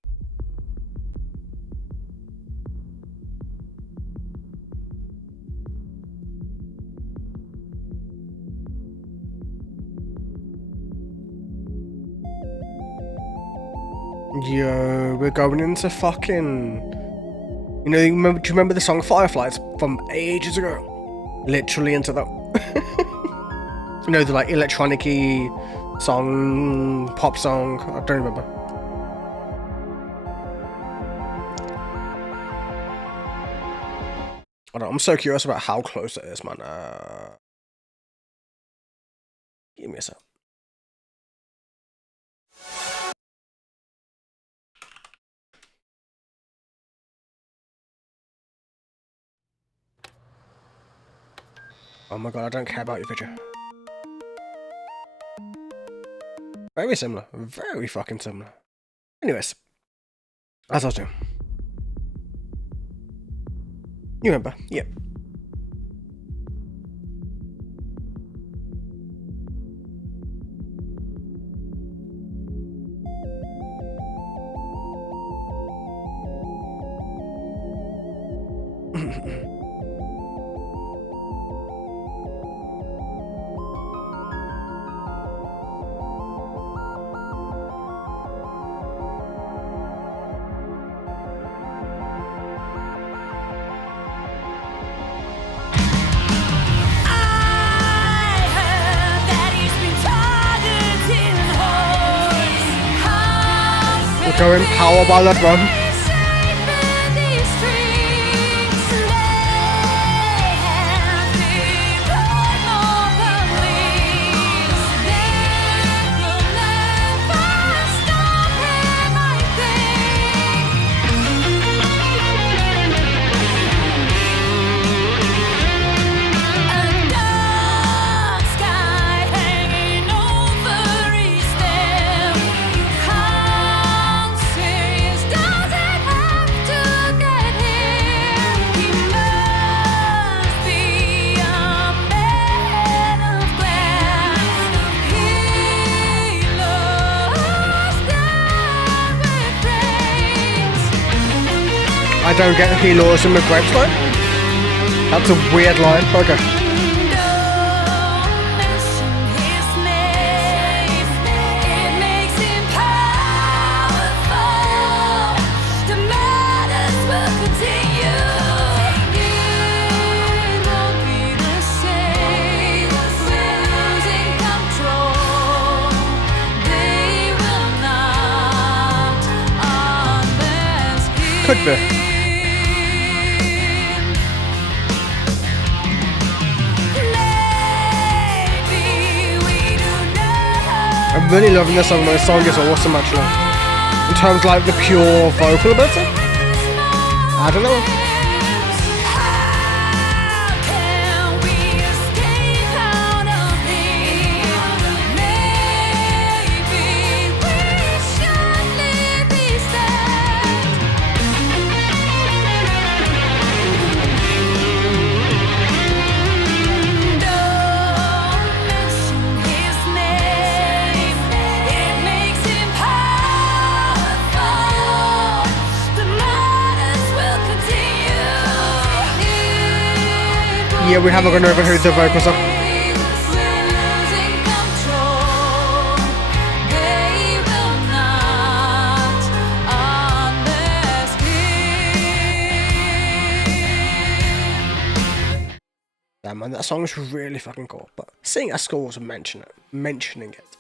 Yo, we're going into fucking... do you remember the song Fireflies from ages ago? Literally into that. The like electronic-y song, pop song, I don't remember. I don't know, I'm so curious about how close it is, man. Give me a sec. Oh my god, I don't care about your picture. Very similar. Very fucking similar. Anyways. As I was doing. You remember? Yep. Going power ballad run. I don't get he laws in the grapes line. That's a weird line. Okay. Could be. I'm really loving this song. The song is awesome, actually. In terms of like the pure vocal ability. I don't know. Yeah, we haven't gone over who the vocals are. We're losing control. They will not understand. Damn man, that song's really fucking cool. But seeing as schools mentioning it.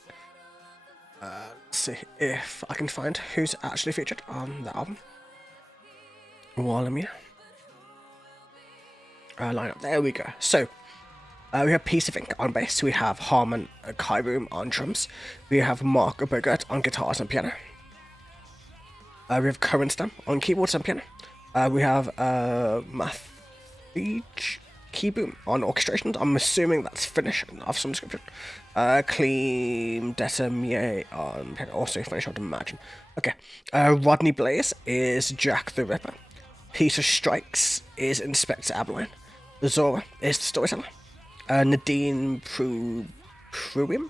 Let's see if I can find who's actually featured on the album. While I'm here. Lineup. There we go. So, we have Piece of Ink on bass. We have Harmon Kaiboom on drums. We have Mark Bogart on guitars and piano. We have Cohen Stam on keyboards and piano. We have Mathij Keyboom on orchestrations. I'm assuming that's Finnish of some description. Cleem Detamier on piano. Also Finnish, I'd imagine. Okay. Rodney Blaze is Jack the Ripper. Peter Strikes is Inspector Abberline. Zora is the storyteller. Nadine Pruim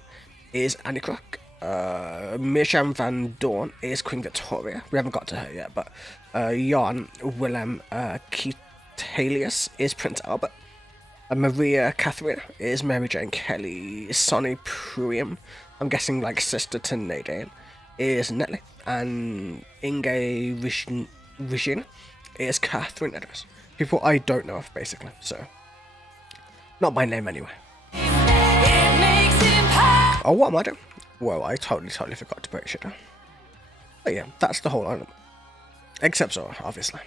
is Annie Crook. Mirjam Van Dorn is Queen Victoria. We haven't got to her yet, but Jan Willem Kitelius is Prince Albert. Maria Catherine is Mary Jane Kelly. Sonny Pruim, I'm guessing like sister to Nadine, is Netley. And Inge Regina is Catherine Eddowes. People I don't know of, basically, so not by name anyway. Oh, what am I doing? Whoa, I totally forgot to break shit down. But yeah, that's the whole lineup. Except Zora, obviously.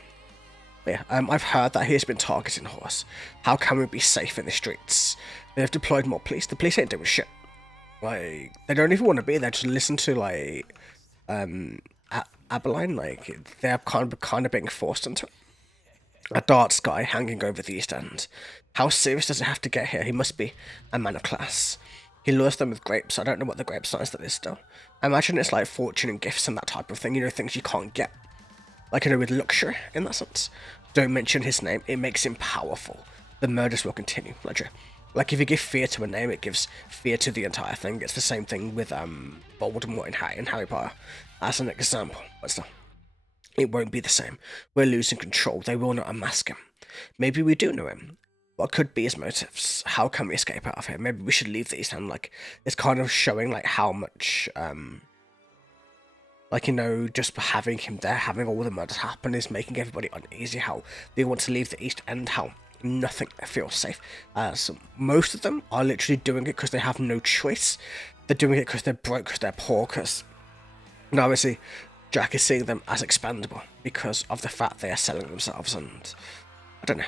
But yeah, I've heard that he has been targeting Horse. How can we be safe in the streets? They have deployed more police. The police ain't doing shit. Like, they don't even want to be there. Just listen to, like, Abberline. Like, they're kind of being forced into it. A dark sky hanging over the East End. How serious does it have to get here? He must be a man of class. He lures them with grapes. I don't know what the grape size that is still. I imagine it's like fortune and gifts and that type of thing. You know, things you can't get. Like, you know, with luxury, in that sense. Don't mention his name. It makes him powerful. The murders will continue. Like, if you give fear to a name, it gives fear to the entire thing. It's the same thing with Voldemort in Harry Potter, as an example. But still, it won't be the same. We're losing control. They will not unmask him. Maybe we do know him. What could be his motives? How can we escape out of here? Maybe we should leave the East End. Like, it's kind of showing, like, how much, like, you know, just having him there, having all the murders happen is making everybody uneasy, how they want to leave the East End, how nothing feels safe. So most of them are literally doing it because they have no choice. They're doing it because they're broke, because they're poor, because... And obviously, Jack is seeing them as expendable because of the fact they are selling themselves, and... I don't know.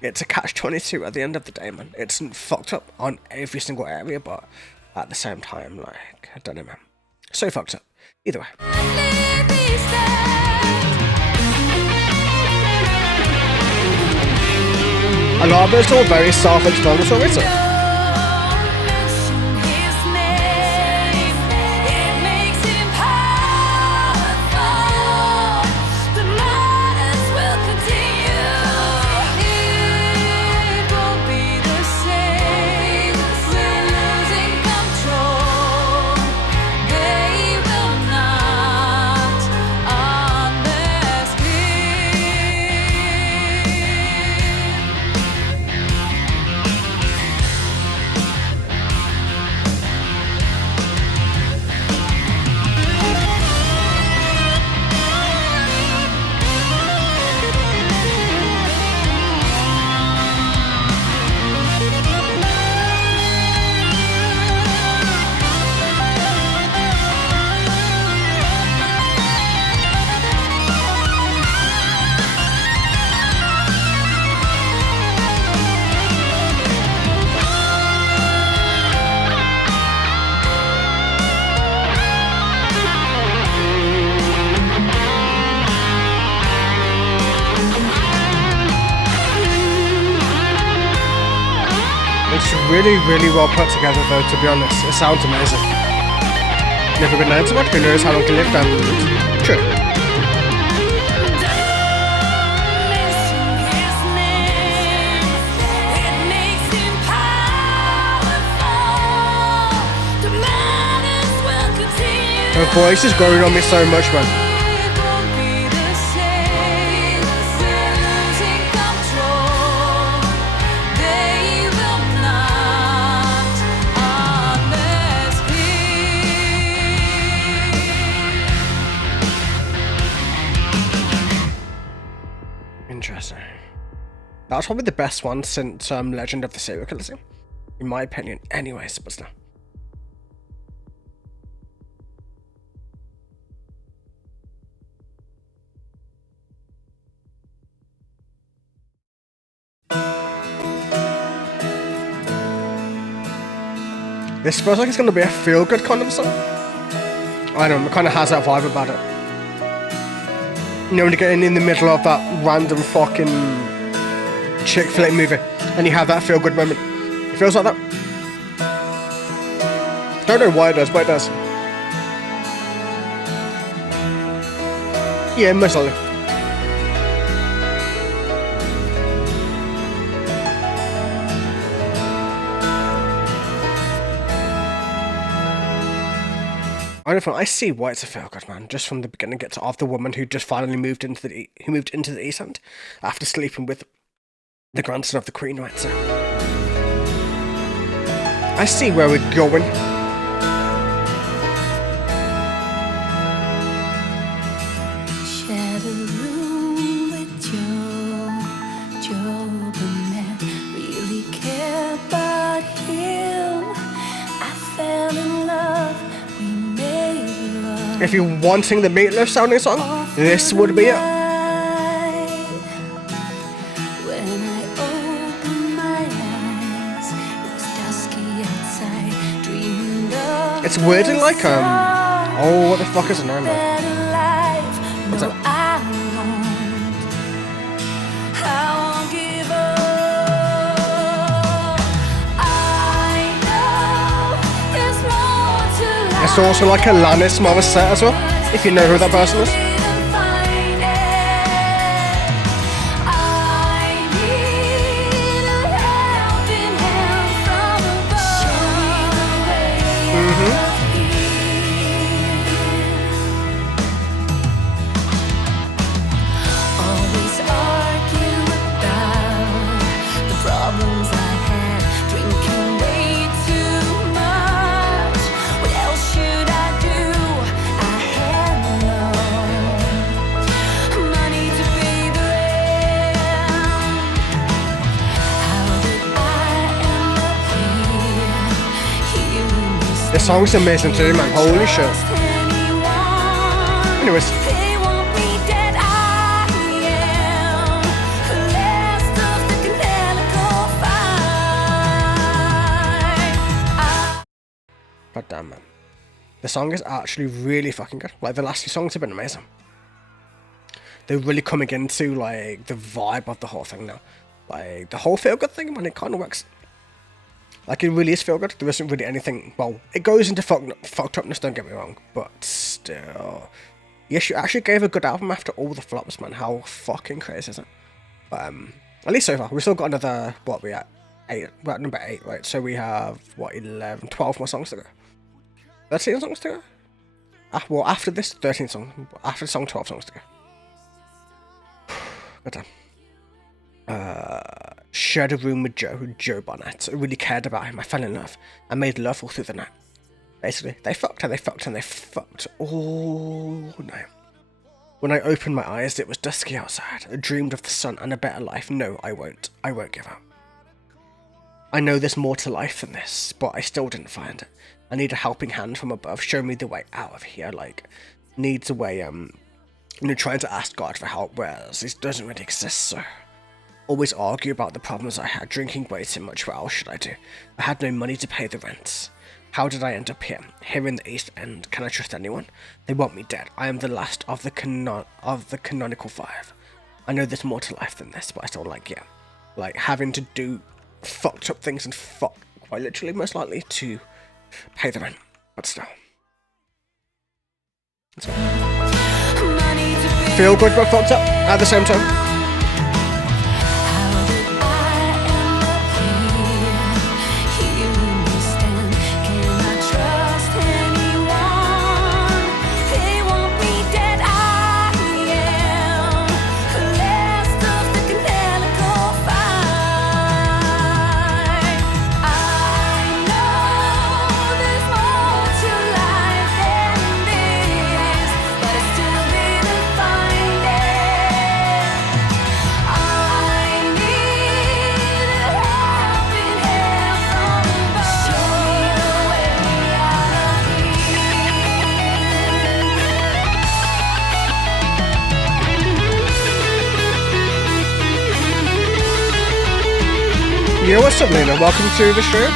It's a catch-22 at the end of the day, man. It's fucked up on every single area, but at the same time, like, I don't know, man. So fucked up. Either way. A lot of it's all very self-explanatory, isn't it? Really well put together though, to be honest. It sounds amazing. Never been known to it, who knows how long to live, and true. Her voice is growing on me so much, man. That's probably the best one since Legend of the Serial Killer scene, in my opinion. Anyways, but still. This feels like it's going to be a feel-good kind of song. I don't know, it kind of has that vibe about it. You know, when you're getting in the middle of that random fucking chick flick movie, and you have that feel-good moment. It feels like that. Don't know why it does, but it does. Yeah, most likely. I see why it's a feel good, man. Just from the beginning, it's of the woman who just finally moved into the East End after sleeping with the grandson of the Queen, right? So I see where we're going. Shared a room with Joe, but man really cared about him. I fell in love. If you're wanting the Meatloaf sounding song, this would be it. It's weirdly like oh, what the fuck is it now? What's that? It's also like Alanis Morissette as well, if you know who that person is. Always argue about the problems I had, drinking way too much. What else should I do? I had no money to pay the rent. How did I end up here? This song's amazing too, man. Holy shit. Anyways. God damn, man. The song is actually really fucking good. Like, the last few songs have been amazing. They're really coming into, like, the vibe of the whole thing now. Like, the whole feel-good thing, man, it kind of works. Like, it really is feel-good. There isn't really anything... Well, it goes into fucked upness, don't get me wrong. But still... Yes, you actually gave a good album after all the flops, man. How fucking crazy is it? But, at least so far. We've still got another... What are we at? 8. We're at number 8, right? So we have, what, 11, 12 more songs to go. 13 songs to go? Well, after this, 13 songs. After the song, 12 songs to go. Good time. Shared a room with Joe Bonnet. I really cared about him. I fell in love. I made love all through the night. Basically, they fucked and they fucked and they fucked all night. When I opened my eyes, it was dusky outside. I dreamed of the sun and a better life. No, I won't. I won't give up. I know there's more to life than this, but I still didn't find it. I need a helping hand from above. Show me the way out of here. Like, needs a way, trying to ask God for help, whereas it doesn't really exist, so. Always argue about the problems I had, drinking way too much. What else should I do? I had no money to pay the rent. How did I end up here? Here in the East End. Can I trust anyone? They want me dead. I am the last of the canonical 5. I know there's more to life than this, but I still like having to do fucked up things and fuck, quite literally, most likely, to pay the rent, but still. Feel good but fucked up at the same time. what's up, Lena? Welcome to the stream.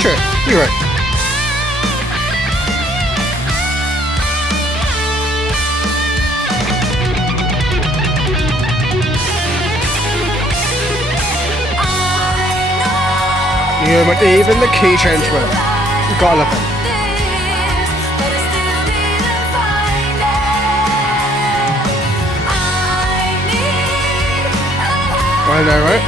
Sure, you're right. Yeah, but even the key change will. You gotta love it. I know, right?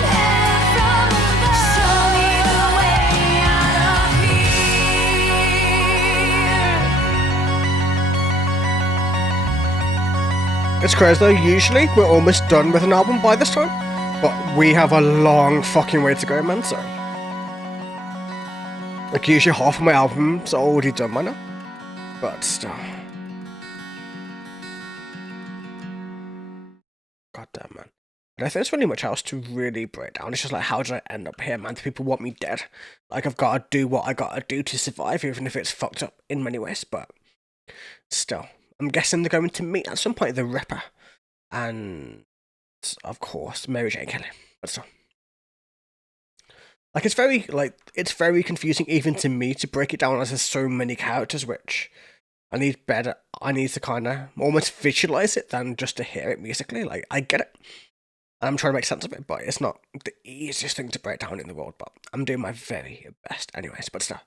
It's crazy though, usually we're almost done with an album by this time, but we have a long fucking way to go, man, so. Like, usually half of my albums are already done by now, but still. God damn, man. And I think there's really much else to really break down. It's just like, how did I end up here, man? Do people want me dead? Like, I've got to do what I got to do to survive, even if it's fucked up in many ways, but still. I'm guessing they're going to meet at some point the Ripper and, of course, Mary Jane Kelly. But still. Like, it's very confusing even to me to break it down as there's so many characters, which I need to kind of almost visualize it than just to hear it musically. Like, I get it. I'm trying to make sense of it, but it's not the easiest thing to break down in the world, but I'm doing my very best anyways, but still.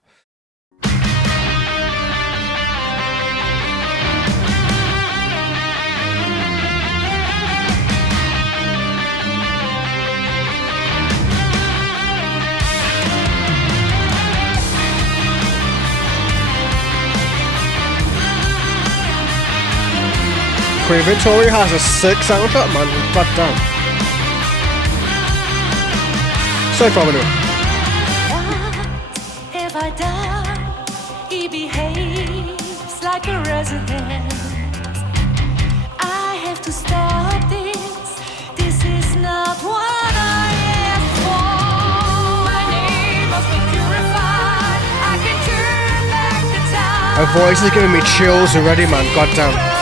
Queen Victoria has a sick soundtrack, man. God damn. So far, anyway. What have I done? He behaves like a resident. I have to stop this. This is not what I asked for. My name must be purified. I can turn back the time. Her voice is giving me chills already, man. God damn.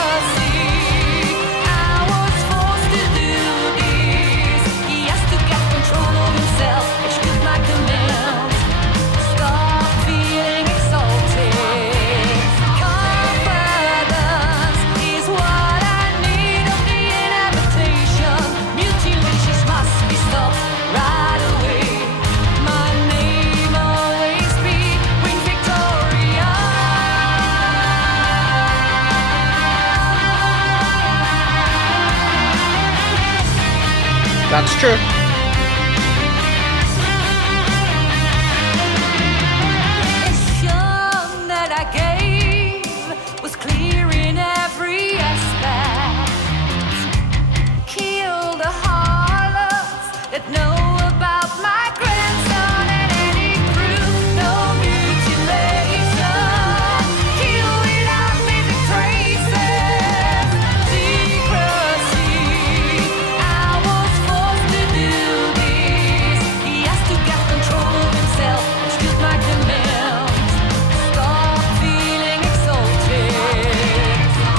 That's true. That I gave was clear in every aspect. Kill the harlots that know about my grandson and any proof, no mutilation. Kill without leaving traces. Secrecy. I was forced to do this. He has to get control of himself and shoot my command. Stop feeling exalted.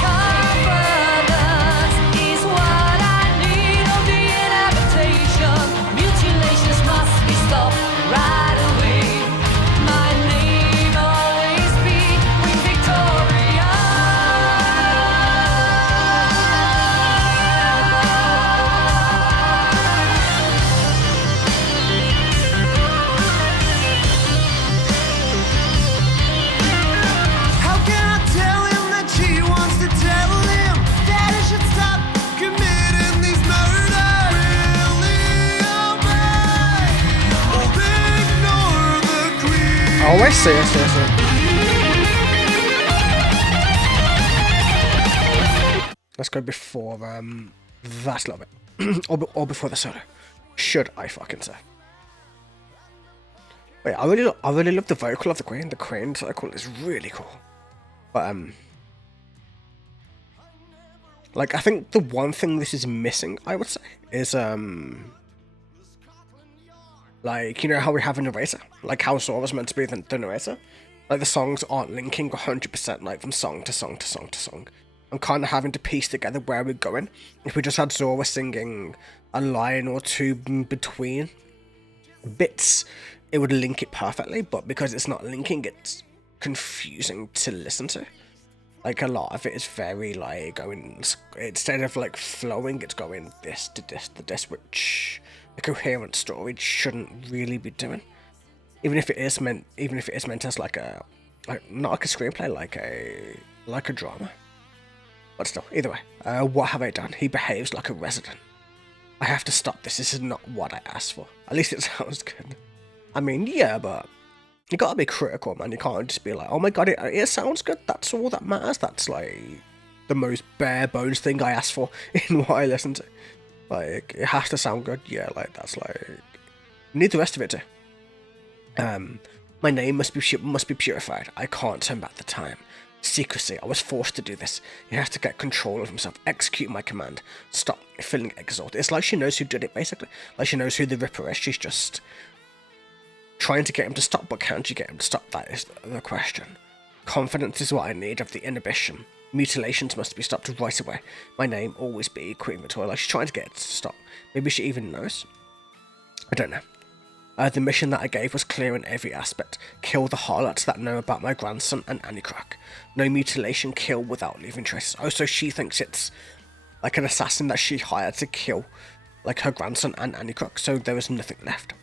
Confidence is what I need of the inhabitation. Mutilations must be stopped right away. My name always be Queen Victoria. How can I tell him that she wants to tell him that he should stop committing these murders? Really obey or ignore the queen? Oh, I see. Let's go before that little bit, or before the solo. Should I fucking say? Wait, I really love the vocal of the Queen. The Queen vocal is really cool. But like, I think the one thing this is missing, I would say, is Like, you know how we have a narrator? Like how Sora's meant to be the narrator? Like the songs aren't linking 100% like from song to song to song to song. I'm kind of having to piece together where we're going. If we just had Zora singing a line or two between bits, it would link it perfectly, but because it's not linking, it's confusing to listen to. Like, a lot of it is very, like, going, instead of, like, flowing, it's going this to this to this, which a coherent story shouldn't really be doing. Even if it is meant as, like, not like a screenplay, like a drama. But still, either way, what have I done? He behaves like a resident. I have to stop this. This is not what I asked for. At least it sounds good. I mean, yeah, but you gotta be critical, man. You can't just be like, oh my god, it sounds good. That's all that matters. That's like the most bare bones thing I asked for in what I listen to. Like, it has to sound good. Yeah, like that's like you need the rest of it too. My name must be purified. I can't turn back the time. Secrecy. I was forced to do this. He has to get control of himself. Execute my command. Stop feeling exalted. It's like she knows who did it, basically. Like she knows who the Ripper is. She's just trying to get him to stop, but can't you get him to stop? That is the question. Confidence is what I need of the inhibition. Mutilations must be stopped right away. My name always be Queen Victoria. Like she's trying to get it to stop. Maybe she even knows. I don't know. The mission that I gave was clear in every aspect. Kill the harlots that know about my grandson and Annie Crook. No mutilation, kill without leaving traces. Oh, so she thinks it's like an assassin that she hired to kill like her grandson and Annie Crook, so there was nothing left.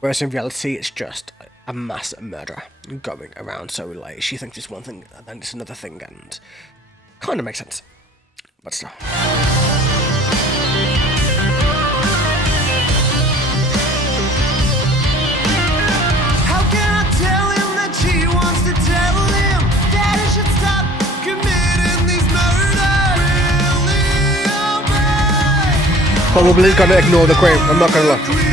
Whereas in reality, it's just a mass murderer going around, so like she thinks it's one thing and then it's another thing, and kind of makes sense. But still. Probably gonna ignore the Queen, I'm not gonna lie.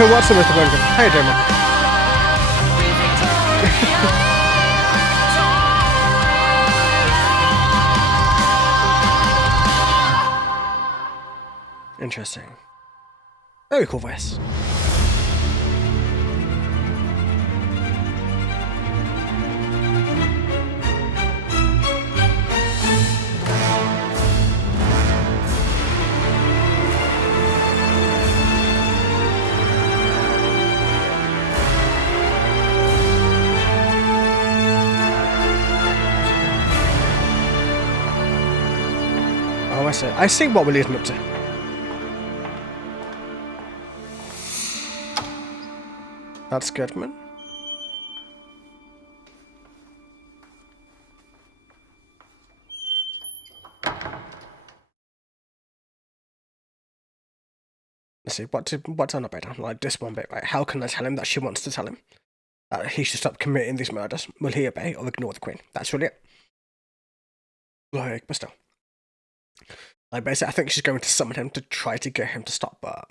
What's up, Mr. Logan? How you doing, man? Interesting. Very cool voice. I see what we're leading up to. That's good, man. Let's see, what's on the bit? Like this one bit, right? How can I tell him that she wants to tell him that he should stop committing these murders? Will he obey or ignore the Queen? That's really it. Like, but still. Like, basically, I think she's going to summon him to try to get him to stop, but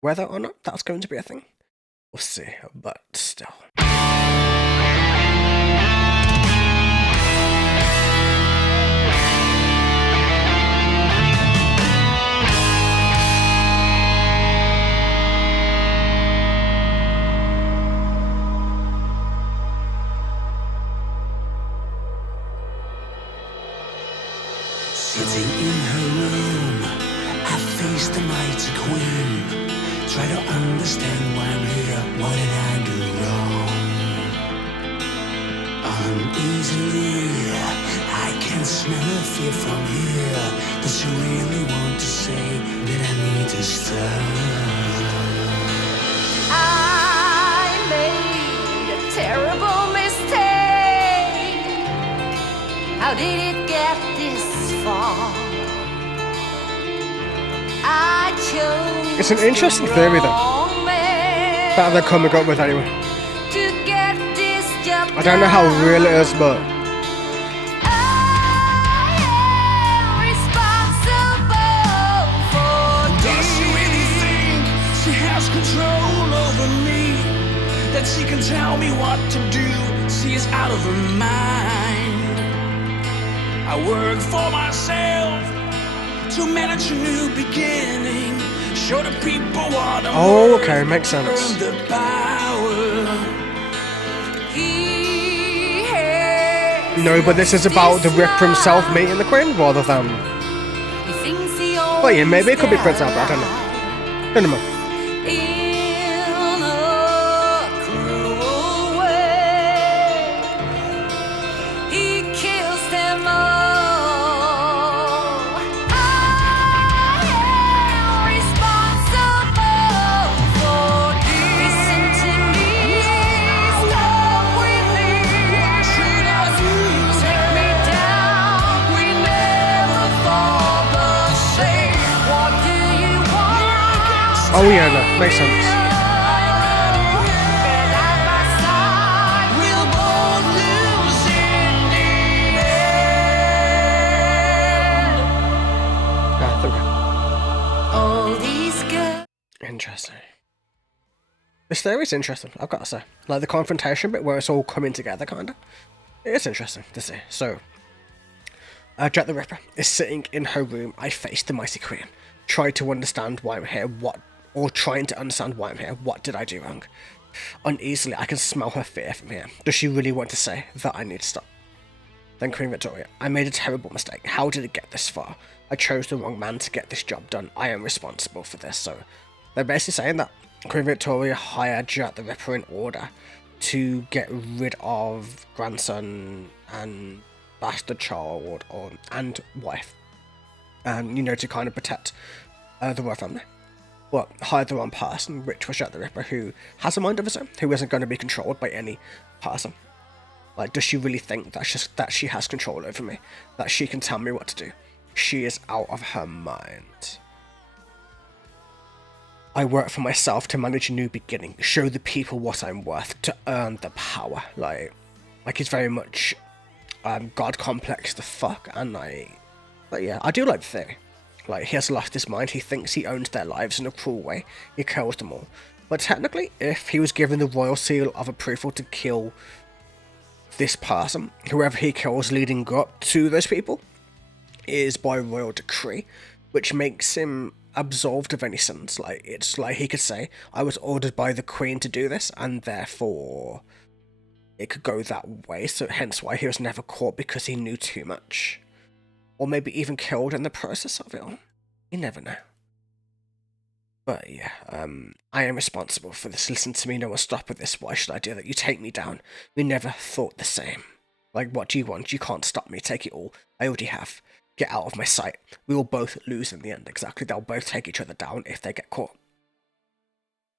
whether or not that's going to be a thing, we'll see, but still. face the mighty queen. Try to understand why I'm here. What did I do wrong? Uneasily, I can smell a fear from here. Does she really want to say that I need to stop? I made a terrible mistake. How did it get this far? I chose It's an interesting theory, though, that they're coming up with anyway. to get this job I don't know how real it is, but I am responsible for Does she really think she has control over me? That she can tell me what to do? She is out of her mind. I work for myself to manage a new beginning. Show the people what I'm oh, worth, okay, makes sense. earn the power. He has No, but this is about the Ripper himself meeting the Queen rather than. He thinks he Well, yeah, maybe it could be Prince Albert. I don't know. Don't know. in a cruel way. He kills them all. I am responsible for this. Listen to me, stop with me. Take me down, we never fall the same. What do you want? Oh, yeah, no, makes sense. Yeah, there we go. Interesting. This theory's interesting, I've got to say. Like the confrontation bit where it's all coming together, kind of. It's interesting to see. So, Jack the Ripper is sitting in her room. I faced the mighty Queen. Try to understand why I'm here. Trying to understand why I'm here. What did I do wrong? Uneasily, I can smell her fear from here. Does she really want to say that I need to stop? Then Queen Victoria, I made a terrible mistake. How did it get this far? I chose the wrong man to get this job done. I am responsible for this. So, they're basically saying that Queen Victoria hired Jack the Ripper in order to get rid of grandson and bastard child and wife. And, to kind of protect the royal family. But hired the wrong person, which was Jack the Ripper, who has a mind of his own, who isn't going to be controlled by any person. Like, does she really think that she has control over me? That she can tell me what to do? She is out of her mind. I work for myself to manage a new beginning, show the people what I'm worth, to earn the power. Like he's very much God complex the fuck, and but yeah, I do like the theory. Like, he has lost his mind, he thinks he owns their lives in a cruel way, he kills them all. But technically, if he was given the royal seal of approval to kill this person, whoever he kills leading up to those people, is by royal decree, which makes him absolved of any sins. Like, it's like he could say, I was ordered by the Queen to do this, and therefore it could go that way, so hence why he was never caught, because he knew too much. Or maybe even killed in the process of it all. You never know. But yeah, I am responsible for this. Listen to me, no one stop with this. Why should I do that? You take me down. We never thought the same. Like, what do you want? You can't stop me. Take it all. I already have. Get out of my sight. We will both lose in the end. Exactly. They'll both take each other down if they get caught.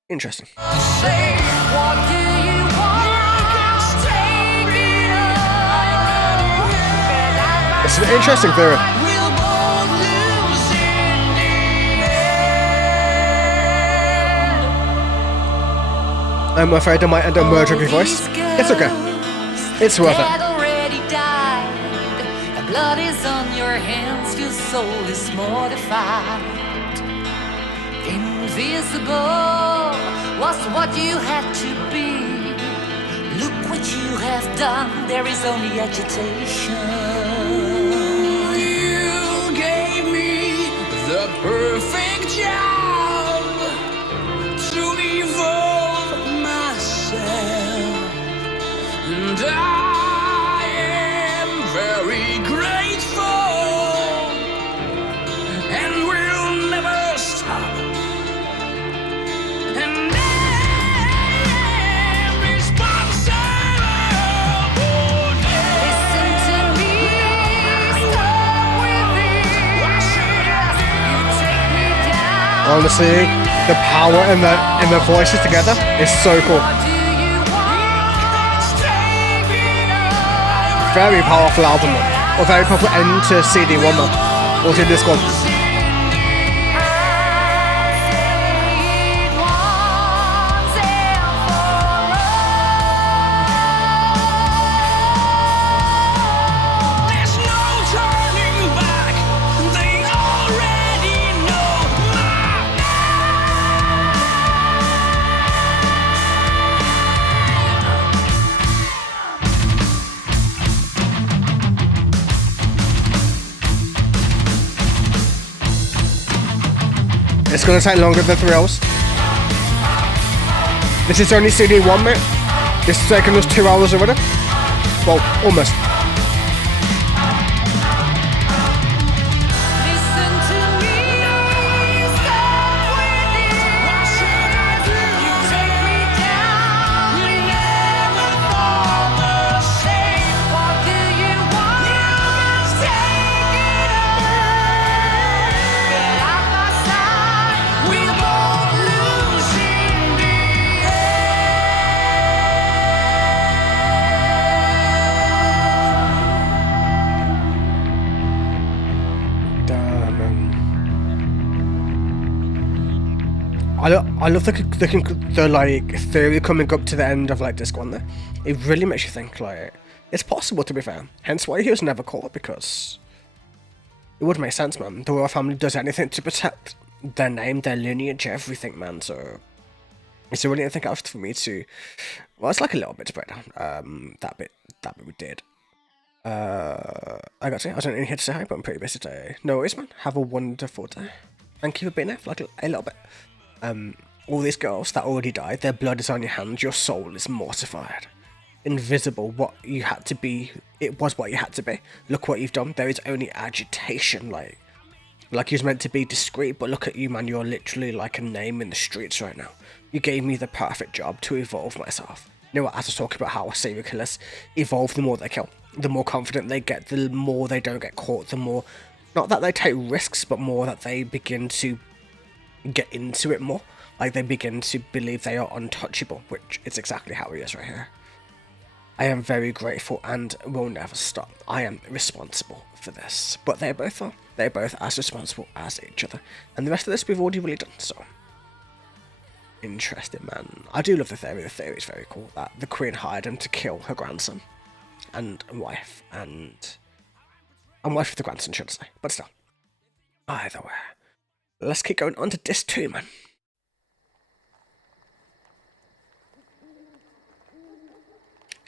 Interesting. Say, what do you want? Take it all. It's an interesting theory. We'll both lose in the end. I'm afraid I might end up murdering your voice. It's okay. It's worth it. Already died. The blood is on your hands. Your soul is mortified. Invisible was what you had to be. Look what you have done. There is only agitation. You gave me the perfect job to evolve myself, and I am very grateful, and will never Honestly, the power in the voices together is so cool. Very powerful album, or very powerful end to CD Woman, or to this one. There's no turning back. They already know my It's gonna take longer than 3 hours. This is only CD 1, mate. This is taking us 2 hours already. Well, almost. Listen to me, stop with it. You take me down, we never fall the same. What do you want? Take it away. Get out my side, we'll both lose in the Damn. I love the like theory coming up to the end of like disc 1 there. It really makes you think like it's possible, to be fair. Hence why he was never caught, because it would make sense, man. The royal family does anything to protect their name, their lineage, everything, man. So it's really anything else for me to. Well, it's like a little bit to break down. That bit we did. I got to say, I don't really here to say hi, but I'm pretty busy today. No worries, man. Have a wonderful day. Thank you for being there for like a little bit. All these girls that already died, their blood is on your hands, your soul is mortified. Invisible, what you had to be, it was what you had to be. Look what you've done, there is only agitation, like you was meant to be discreet, but look at you, man, you're literally like a name in the streets right now. You gave me the perfect job to evolve myself. You know what, as I was talking about how serial killers evolve the more they kill, the more confident they get, the more they don't get caught, the more, not that they take risks, but more that they begin to get into it more. Like they begin to believe they are untouchable, which is exactly how it is right here. I am very grateful and will never stop. I am responsible for this. But they both are. They're both as responsible as each other. And the rest of this we've already really done, so. Interesting, man. I do love the theory. The theory is very cool. That the Queen hired him to kill her grandson. And wife. And wife of the grandson, should I say. But still. Either way. Let's keep going on to disc 2, man.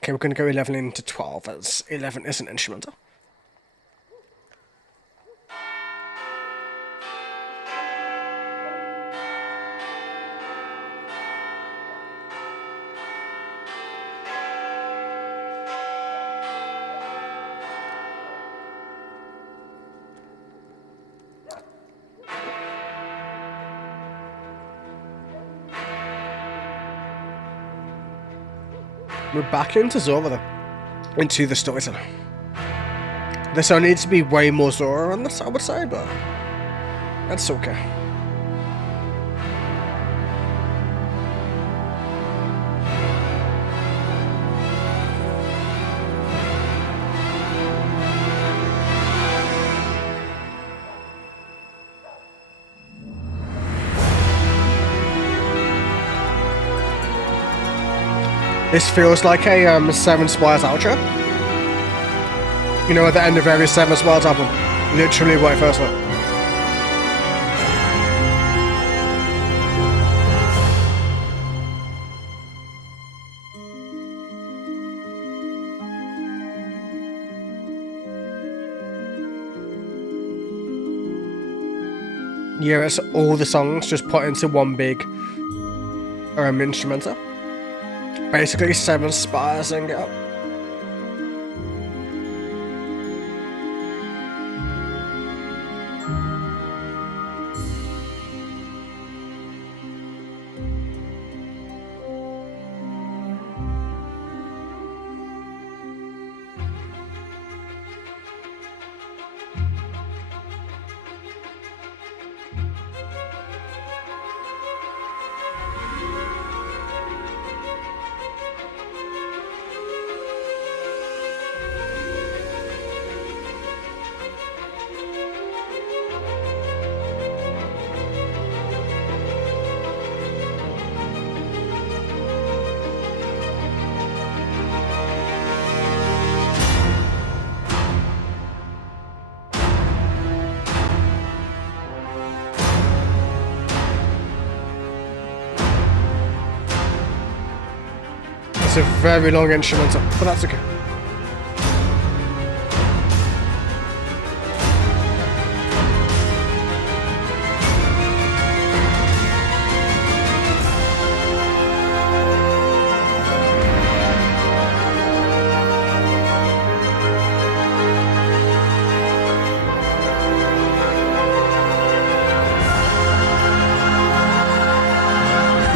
Okay, we're going to go 11 into 12, as 11 is an instrumental. We're back into Zora, though. Into the storyteller. There still needs to be way more Zora on this, I would say, but that's okay. This feels like a Seven Spires outro. You know, at the end of every Seven Spires album. Literally what it feels like. Yeah, it's all the songs just put into one big instrumental. Basically, Seven Spires and go. It's a very long instrumental, but that's okay.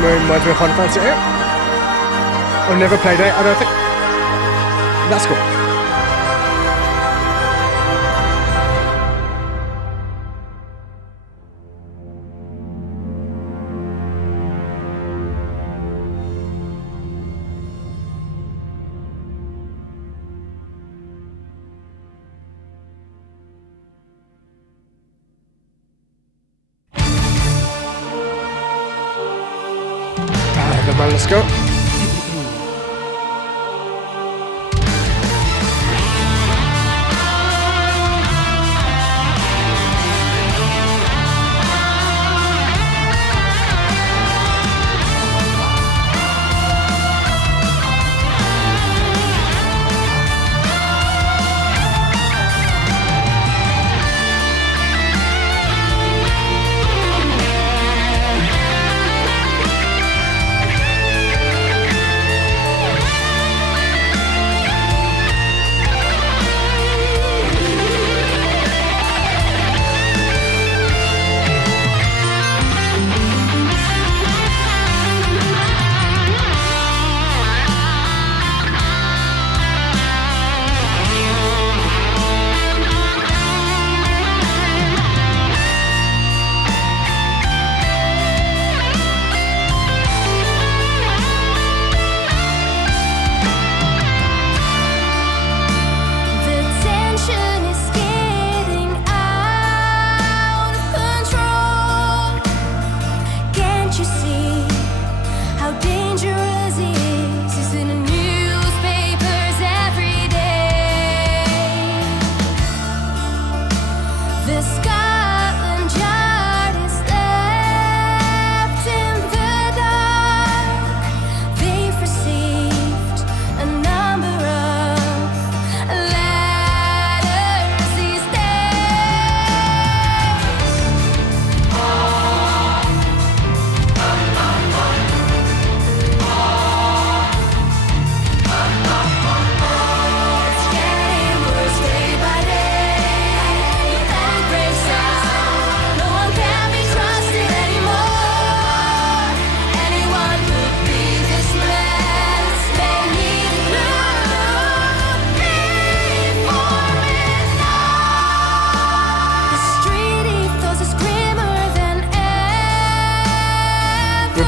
Reminds me of Final Fantasy 8. I've never played it, I don't think. That's cool. Let's go.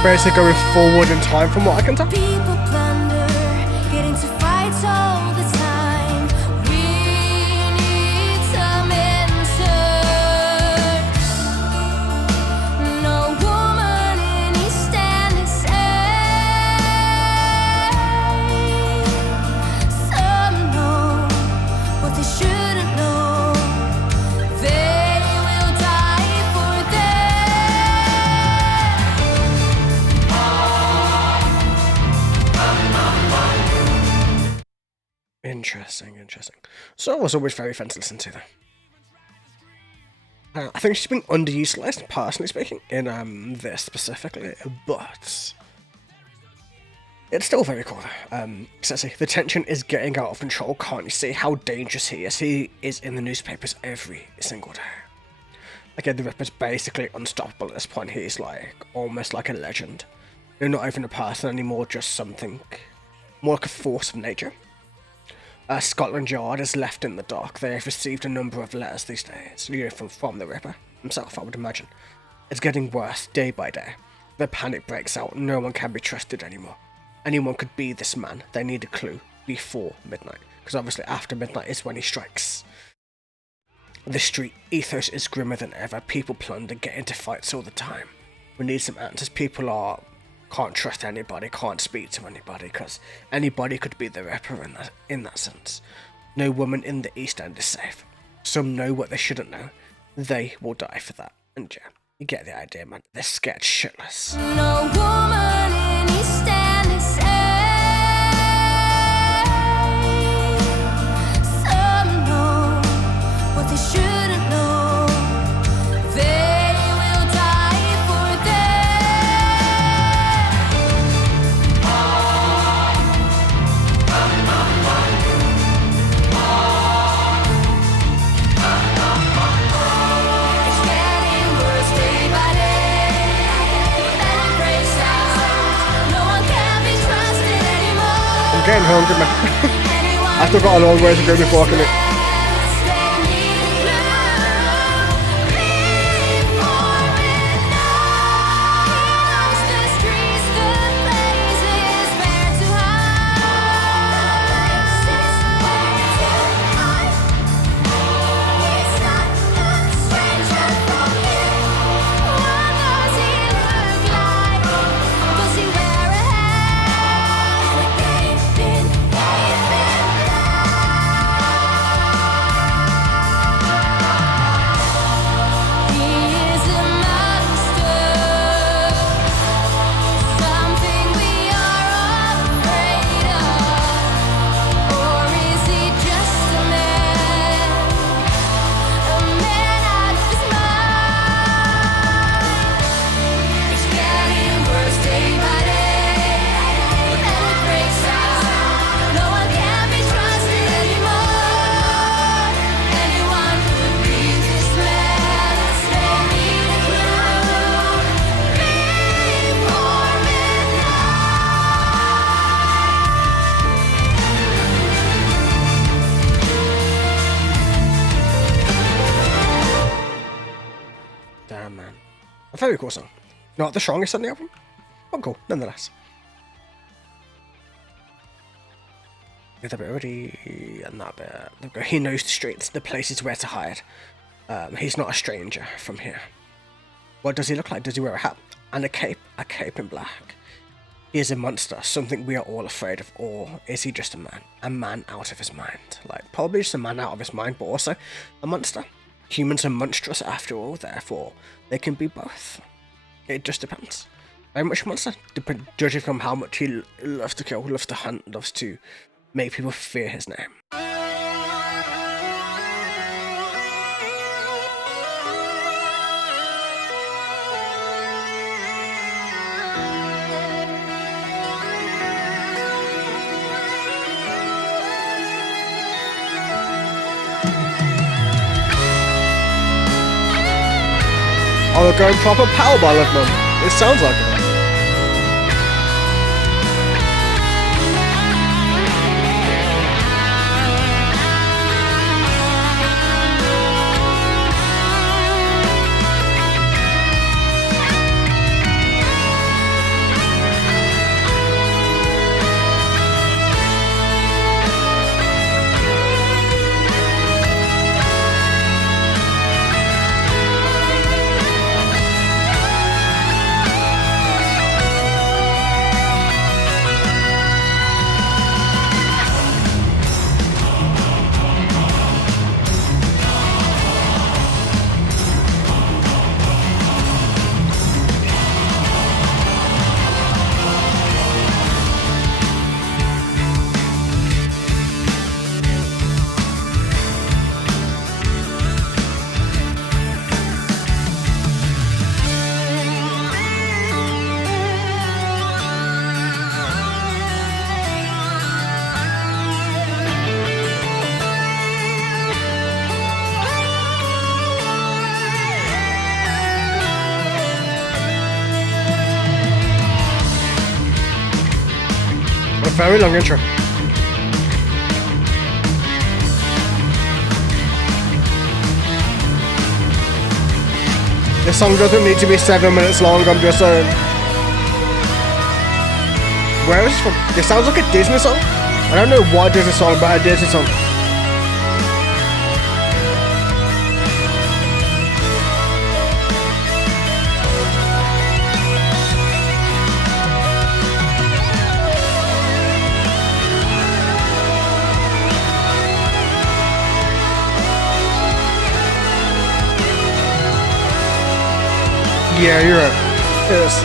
Basically going forward in time from what I can tell. People plunder, get into fights all the time. We need some answers. No woman in East End is safe. Some know what they shouldn't know. They will die for them. Interesting. So it was always very fun to listen to, though. I think she's been underutilized, personally speaking, in this specifically, but it's still very cool, though. Seriously, the tension is getting out of control. Can't you see how dangerous he is? He is in the newspapers every single day. Again, the Ripper's basically unstoppable at this point. He's like almost like a legend. You're not even a person anymore, just something more like a force of nature. Scotland Yard is left in the dark. They have received a number of letters these days, from the Ripper himself, I would imagine. It's getting worse day by day. The panic breaks out. No one can be trusted anymore. Anyone could be this man. They need a clue before midnight, because obviously after midnight is when he strikes. The street ethos is grimmer than ever. People plunder, get into fights all the time. We need some answers. People can't trust anybody, can't speak to anybody, because anybody could be the Ripper in that sense. No woman in the East End is safe. Some know what they shouldn't know. They will die for that. And yeah, you get the idea, man. They're scared shitless. No woman in East End is safe. I'm getting hungry, man. I still got a long way to go before I can eat. Damn, man. A very cool song. Not the strongest on the album, but cool, nonetheless. Get that bit already, and that bit. He knows the streets, the places where to hide. He's not a stranger from here. What does he look like? Does he wear a hat and a cape? A cape in black. He is a monster, something we are all afraid of, or is he just a man? A man out of his mind. Like, probably just a man out of his mind, but also a monster. Humans are monstrous after all, therefore they can be both. It just depends. Very much monster, judging from how much he loves to kill, loves to hunt, loves to make people fear his name. Oh, they're going proper power ballad, man. It sounds like it. Very long intro. This song doesn't need to be 7 minutes long, I'm just saying. Where is this from? This sounds like a Disney song. I don't know what Disney song, but a Disney song. Yeah, you're right. It is.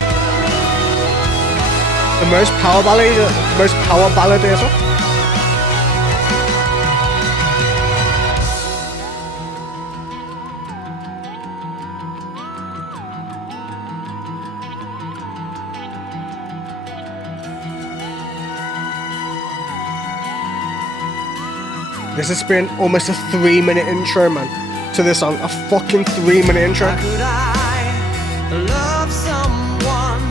The most power ballad as well. This has been almost a 3-minute intro, man, to this song. A fucking 3-minute intro. Love someone,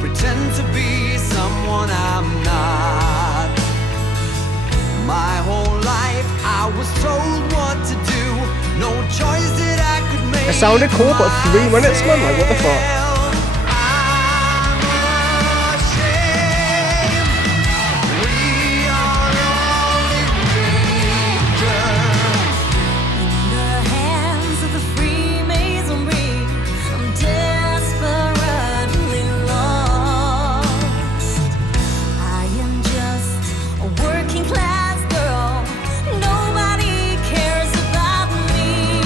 pretend to be someone I'm not. My whole life I was told what to do. No choice that I could make. It sounded cool, but 3 minutes, man. Like, what the fuck? I'm ashamed. We are all in danger. In the hands of the Freemasonry, I'm desperately lost. I am just a working class girl. Nobody cares about me.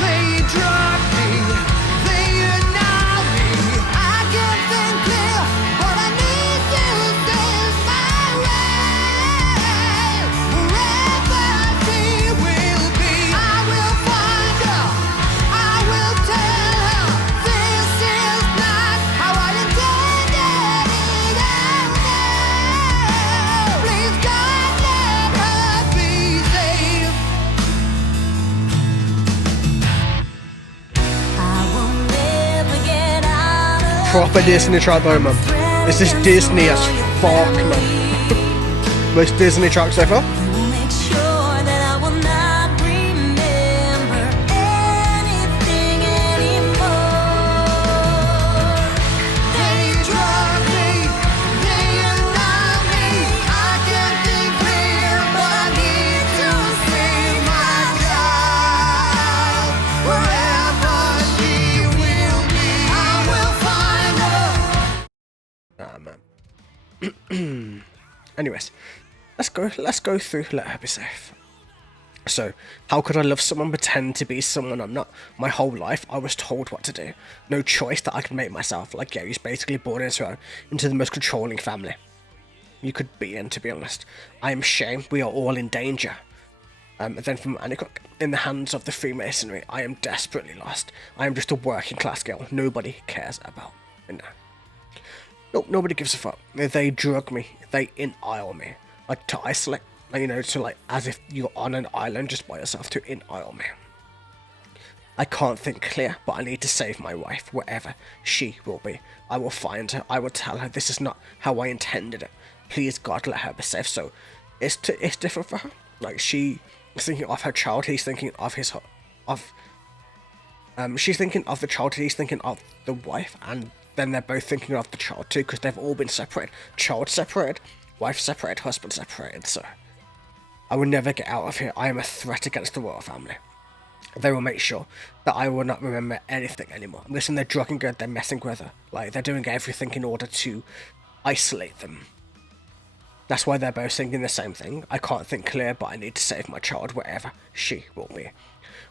They drug me, they annul me. I can't think clear, but I need to save my way. Wherever she will be, I will find her. I will tell her this is not how I intended it. Please God, let her be safe. I will never get out of Proper Disney track though, man. This is Disney as fuck, man. Most Disney track so far. Make sure that I will not remember anything anymore. They drug me, they annul me. I can't think clear, but I need to save my child. Wherever she will be, I will find her. Ah, man. Anyways, let's go through Let Her Be Safe. So, how could I love someone, pretend to be someone I'm not? My whole life, I was told what to do. No choice that I could make myself. Like Gary's basically born into the most controlling family you could be in, to be honest. I am ashamed. We are all in danger. Then from Ann Nichols, in the hands of the Freemasonry, I am desperately lost. I am just a working class girl. Nobody cares about me now. Nope, nobody gives a fuck. They drug me. They in-aisle me. Like, to isolate. Like, you know, to like, as if you're on an island just by yourself, to in-aisle me. I can't think clear, but I need to save my wife, wherever she will be. I will find her. I will tell her this is not how I intended it. Please, God, let her be safe. So, it's different for her. Like, she is thinking of her child. He's thinking of she's thinking of the child. He's thinking of the wife, and then they're both thinking of the child too, because they've all been separated. Child separated, wife separated, husband separated. So, I will never get out of here. I am a threat against the royal family. They will make sure that I will not remember anything anymore. I'm guessing they're drugging her, they're messing with her. Like, they're doing everything in order to isolate them. That's why they're both thinking the same thing. I can't think clear, but I need to save my child wherever she will be.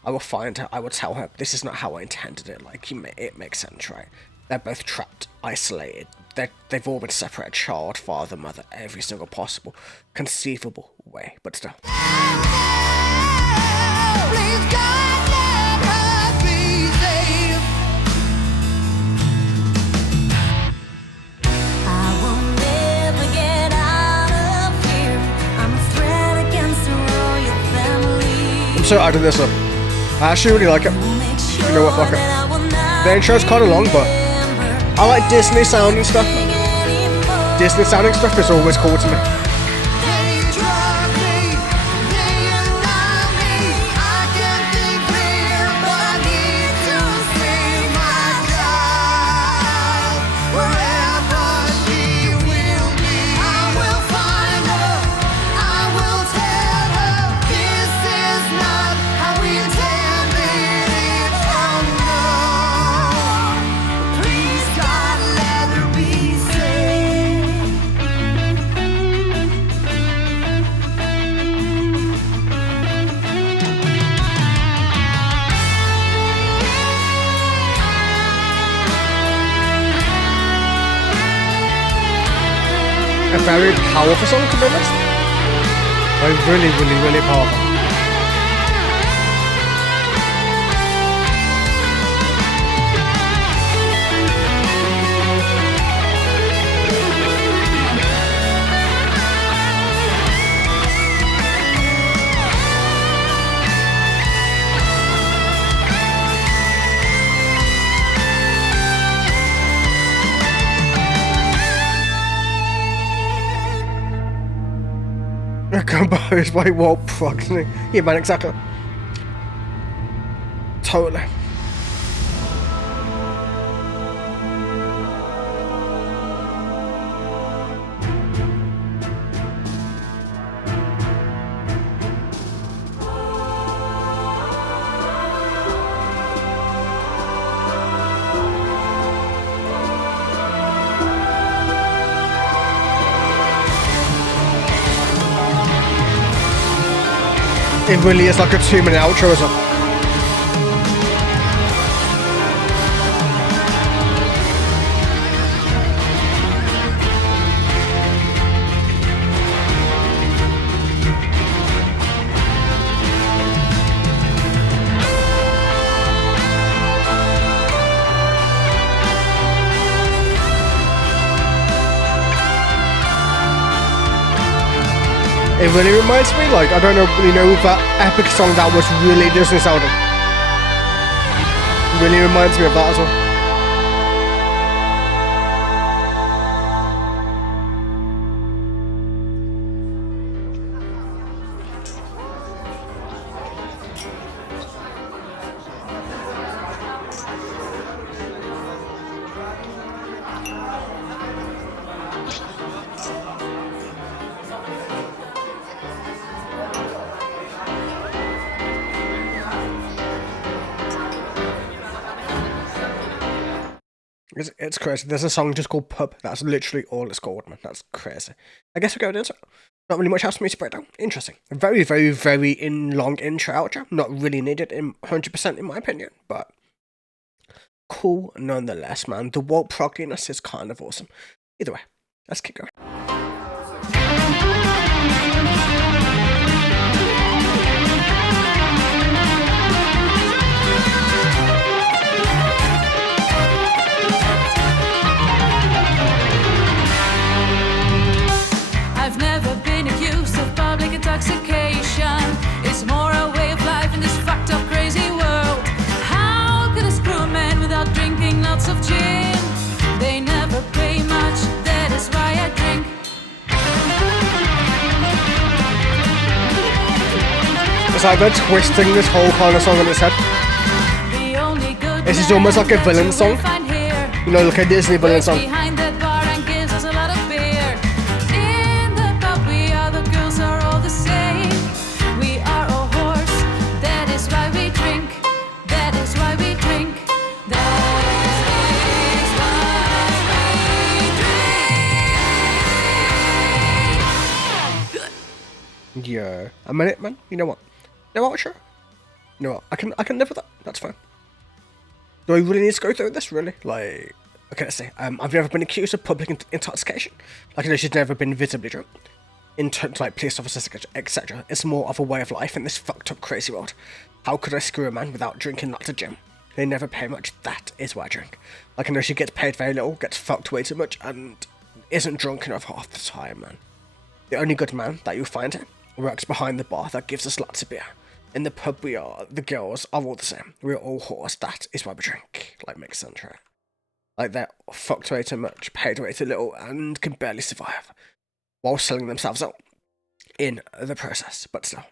I will find her, I will tell her, this is not how I intended it. Like, it makes sense, right? They're both trapped, isolated. They've all been separated, child, father, mother, every single possible, conceivable way, but still. Please God, let her be safe. I will never get out of here. I'm a threat against the royal family. I'm so adding this up. I actually really like it. Make sure You know what, fuck it. that I will not The intro's kind of long, but remember I like Disney sounding stuff. anymore. Disney sounding stuff is always cool to me. They drug me, they annul me. I can't think clear, but I need to save my child. Wherever she will be, I will find her. I will tell her this is not how we intended it. Oh no, please God, let her be safe. A very powerful song, to be honest. Like, really, really, really powerful. composed by Walt Progny. Yeah, man, exactly. Totally. It really is like a 2-minute outro as well. It really reminds me, like, I don't know, you know, that epic song that was really Disney sounding. Really reminds me of that as well. It's crazy. There's a song just called Pub. That's literally all it's called, man. That's crazy. I guess we're going into it. Not really much else for me to break down. Interesting. A very, very, very long intro outro. Not really needed in 100% in my opinion, but cool nonetheless, man. The Walt Progniness is kind of awesome. Either way, let's keep going. I've never been accused of public intoxication. It's more a way of life in this fucked up crazy world. How could I screw a man without drinking lots of gin? They never pay much, that is why I drink. It's like they're twisting this whole kind of song on its head. The only good This is almost like a man villain that song. you'll find here You know, like a Disney villain waits song. behind that bar and gives us a lot of beer. In the pub we are, the girls are all the same. We are all horse, that is why we drink. That is why we drink. That is why we drink. Yeah. A minute, man. You know what? You know what, sure. You know what? I can live with that. That's fine. Do I really need to go through this, really? Like, okay, let's see. I've never been accused of public intoxication. Like, you know, she's never been visibly drunk. In terms like police officers, etc. It's more of a way of life in this fucked up, crazy world. How could I screw a man without drinking lots of gin? They never pay much. That is why I drink. Like, I know she gets paid very little, gets fucked way too much, and isn't drunk enough half the time, man. The only good man that you'll find here works behind the bar that gives us lots of beer. In the pub we are, the girls are all the same. We're all whores. That is why we drink. Like, makes sense, right? Like, they're fucked way too much, paid way too little, and can barely survive. While selling themselves out in the process, but still.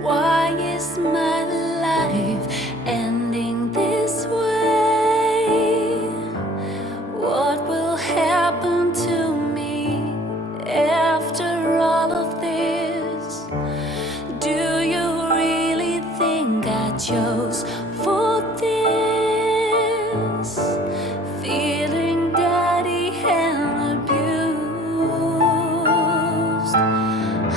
Why is my life ending this way? What will happen to me after all of this? Do you really think I chose for this? Feeling dirty and abused.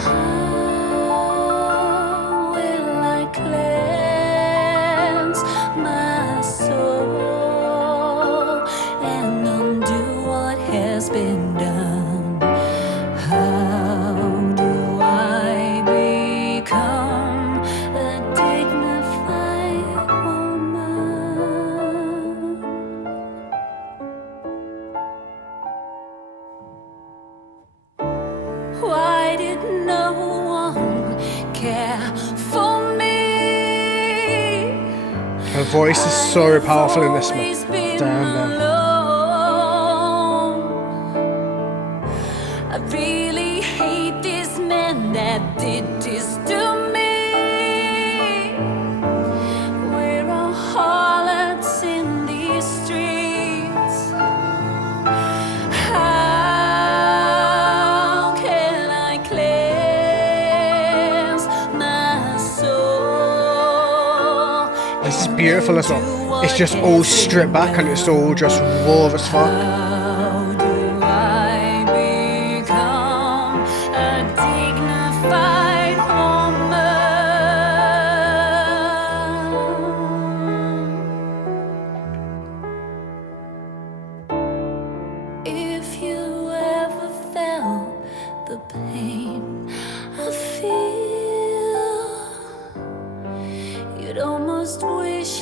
How will I cleanse my soul and undo what has been done? How do I become a dignified Her voice is so powerful in this, man. Damn, man. I really hate this man that did this to me. We're all harlots in these streets. How can I cleanse my soul? This is beautiful as well. It's just all stripped back and it's all just raw as fuck. How do I become a dignified woman? If you ever felt the pain I feel, you'd almost wish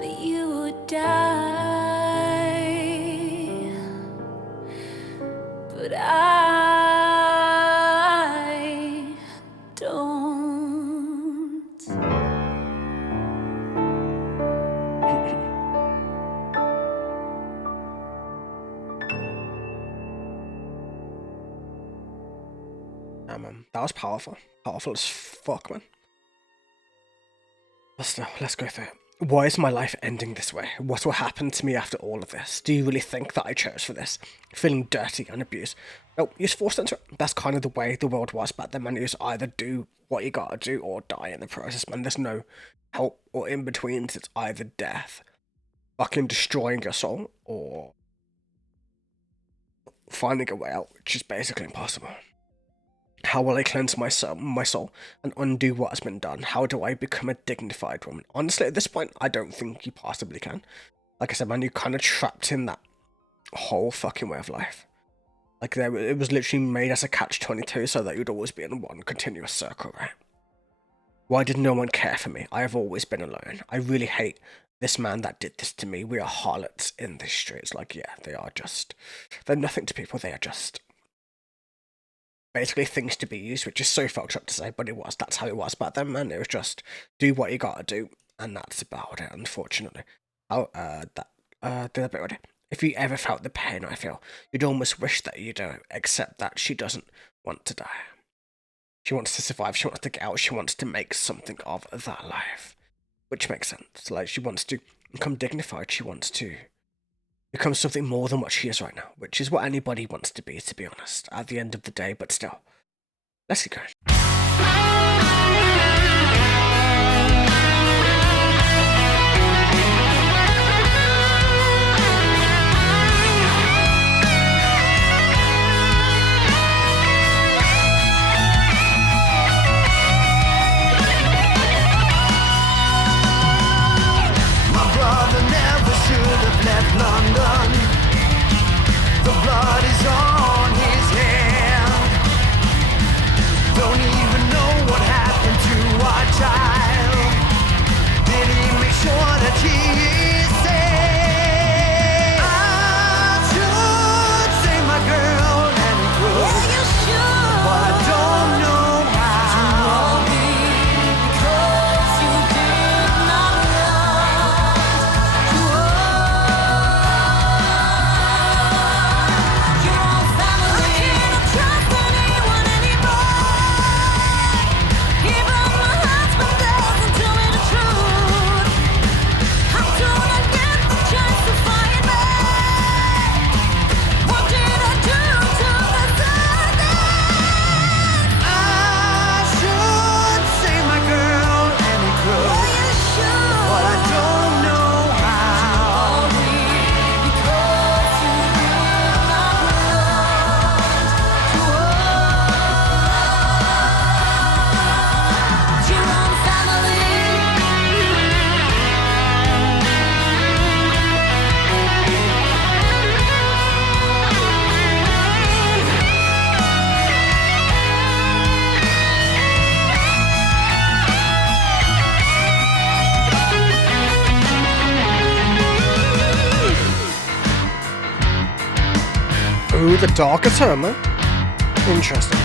that you would die, but I don't. Yeah, man. That was powerful. Powerful as fuck, man. But still, let's go through it. Why is my life ending this way? What will happen to me after all of this? Do you really think that I chose for this? Feeling dirty and abused? No, you're forced into it. That's kind of the way the world was back then, man. You just either do what you gotta do or die in the process, man. There's no help or in-betweens. It's either death, fucking destroying your soul, or finding a way out, which is basically impossible. How will I cleanse my soul and undo what has been done? How do I become a dignified woman? Honestly, at this point, I don't think you possibly can. Like I said, man, you're kind of trapped in that whole fucking way of life. Like, it was literally made as a catch-22 so that you'd always be in one continuous circle, right? Why did no one care for me? I have always been alone. I really hate this man that did this to me. We are harlots in the streets. Like, yeah, they're nothing to people. They are just basically things to be used, which is so fucked up to say, but that's how it was back then, man. It was just do what you gotta do, and that's about it, unfortunately. If you ever felt the pain I feel, you'd almost wish that you don't, except that she doesn't want to die. She wants to survive, she wants to get out, she wants to make something of that life, which makes sense. Like, she wants to become dignified, she wants to become something more than what she is right now, which is what anybody wants to be honest, at the end of the day, but still. Let's get going. My brother never should have left London. The blood is on his hand. Don't even know what happened to our child. Did he make sure that he is safe? I should save my girl and Crook, Yeah, you should. but I don't know how. Because you did not want your own family. I cannot trust anyone anymore. Even my husband doesn't tell me the truth. How do I get the chance to fight back? What did I do to deserve this? I should save my girl and Crook, Yeah, you should. but I don't know how. Because you did not want your own family. Ooh, the darker tone, man. Interesting.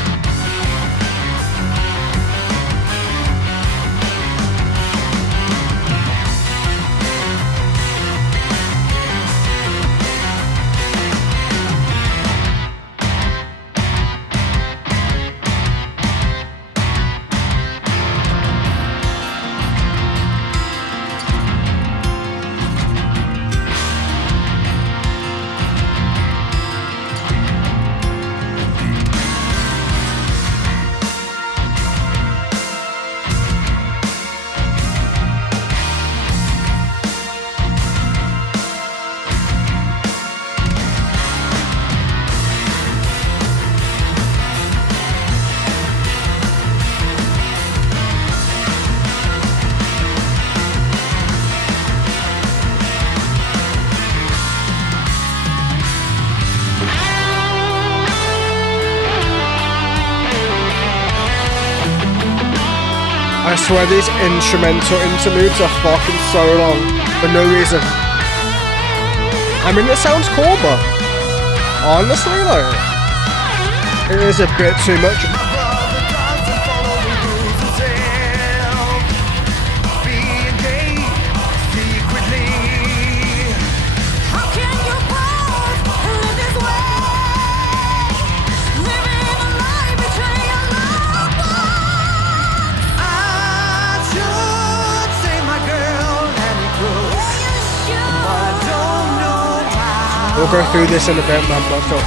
swear these instrumental interludes are fucking so long for no reason. I mean, it sounds cool, but honestly, like, it is a bit too much. Brother doesn't follow the rules himself. Being gay secretly. How can you both live this way? Living a lie between your loved ones. I should say my girl Annie Crook, You should. but I don't know how. We'll go through this in a bit, man, but still.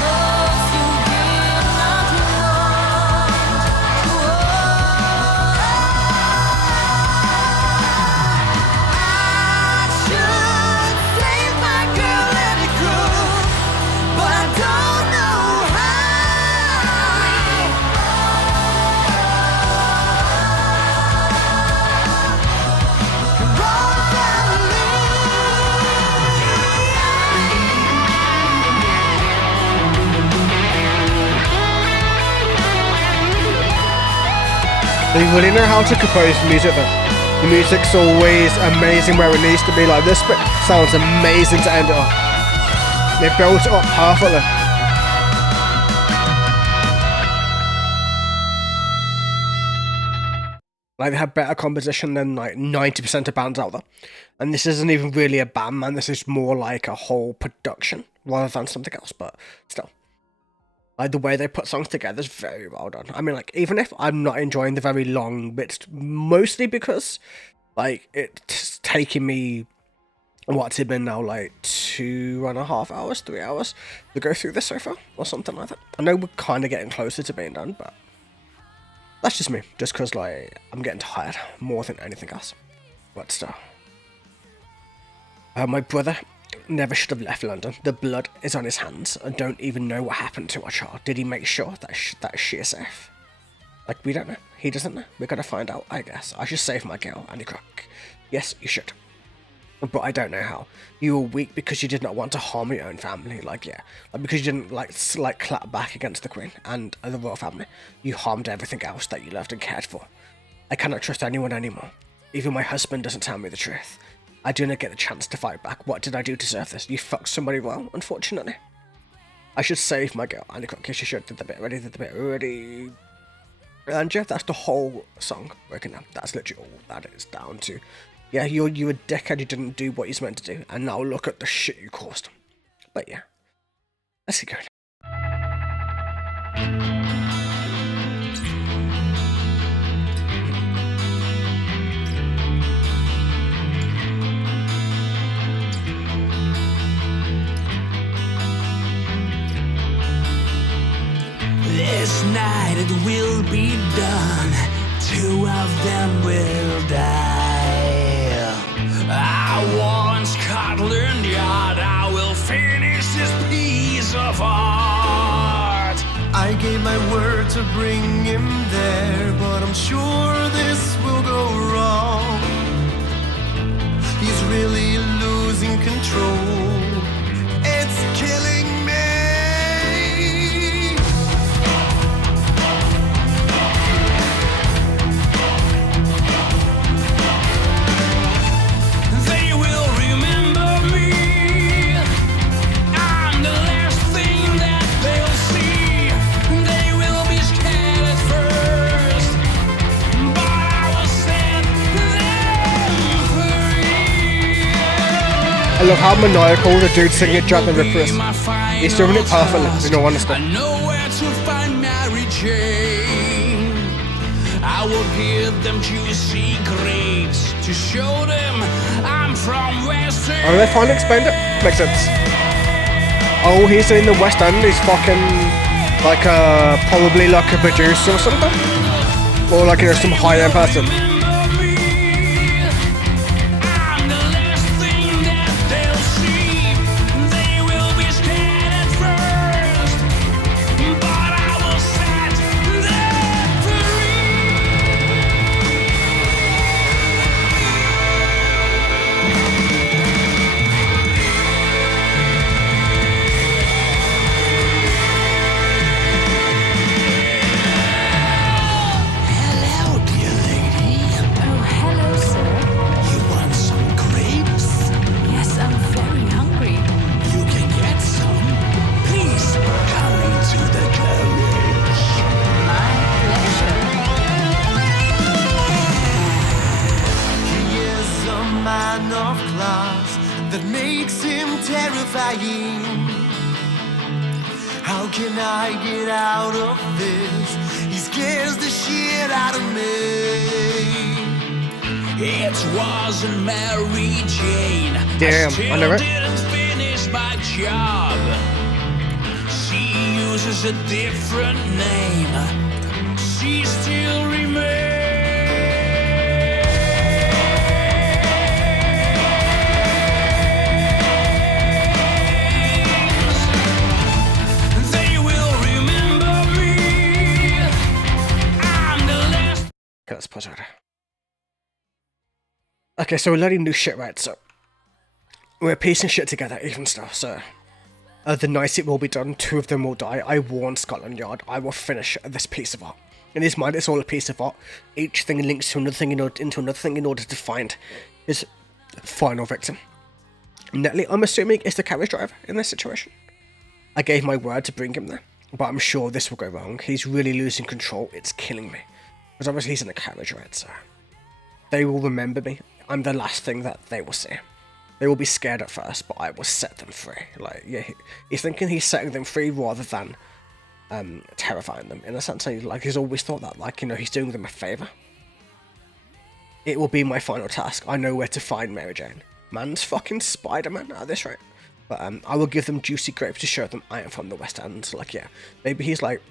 They really know how to compose music though. The music's always amazing where it needs to be. Like this bit sounds amazing to end it on. They built it up perfectly. Like they have better composition than like 90% of bands out there. And this isn't even really a band, man. This is more like a whole production rather than something else, but still. Like, the way they put songs together is very well done. I mean, like, even if I'm not enjoying the very long bits, mostly because, like, it's taking me, what's it been now, like, 2.5 hours, 3 hours to go through this so far, or something like that. I know we're kind of getting closer to being done, but that's just me. Just because, like, I'm getting tired more than anything else. But still. My brother never should have left London. The blood is on his hands. I don't even know what happened to our child. Did he make sure that she is safe? Like, we don't know. He doesn't know. We're gonna find out, I guess. I should save my girl, Andy Crook. Yes, you should. But I don't know how. You were weak because you did not want to harm your own family. Like, yeah. Like, because you didn't, like clap back against the Queen and the royal family. You harmed everything else that you loved and cared for. I cannot trust anyone anymore. Even my husband doesn't tell me the truth. I do not get the chance to fight back. What did I do to deserve this? You fucked somebody well, unfortunately. I should save my girl. Andy Crook, yes, you should. Did the bit already. And yeah, that's the whole song broken down. That's literally all that is down to. Yeah, you a dickhead, you didn't do what you're meant to do, and now look at the shit you caused. But yeah, let's get going. This night it will be done. 2 of them will die. I want Scotland Yard. I will finish this piece of art. I gave my word to bring him there, but I'm sure this will go wrong. He's really losing control. It's killing me. They will remember me. I'm the last thing that they'll see. They will be scared at first, but I will set them free. I love how maniacal the dude singing Jack the Ripper is. He's doing it perfectly, in all honesty. I know where to find Mary Jane. I will give them juicy grapes to show them I'm from Western. Oh, they finally explained it? Makes sense. Oh, he's in the West End, he's fucking, like, probably like a producer or something? Or like, you know, some high-end person. Remember me. I'm the last thing that they'll see. They will be scared at first, but I will set them Hello, dear lady. man of class that makes him terrifying. How can I get out of this? He scares the shit out of me. It wasn't Mary Jane. Damn, I still I never- didn't finish my job. She uses a different name. She still remains. They will remember me. I'm the last. Okay, let's pause it. Okay, so we're learning new shit, right? So we're piecing shit together, even stuff. So the night it will be done, 2 of them will die. I warned Scotland Yard I will finish this piece of art. In his mind, it's all a piece of art. Each thing links to another thing into another thing in order to find his final victim. Netley, I'm assuming, is the carriage driver in this situation. I gave my word to bring him there, but I'm sure this will go wrong. He's really losing control. It's killing me. Because obviously he's in a carriage, right? So they will remember me. I'm the last thing that they will see. They will be scared at first, but I will set them free. Like, yeah, he's thinking he's setting them free rather than terrifying them. In a sense, like, he's always thought that, like, you know, he's doing them a favour. It will be my final task. I know where to find Mary Jane. Man's fucking Spider-Man at this rate. But I will give them juicy grapes to show them I am from the West End. Like, yeah, maybe he's like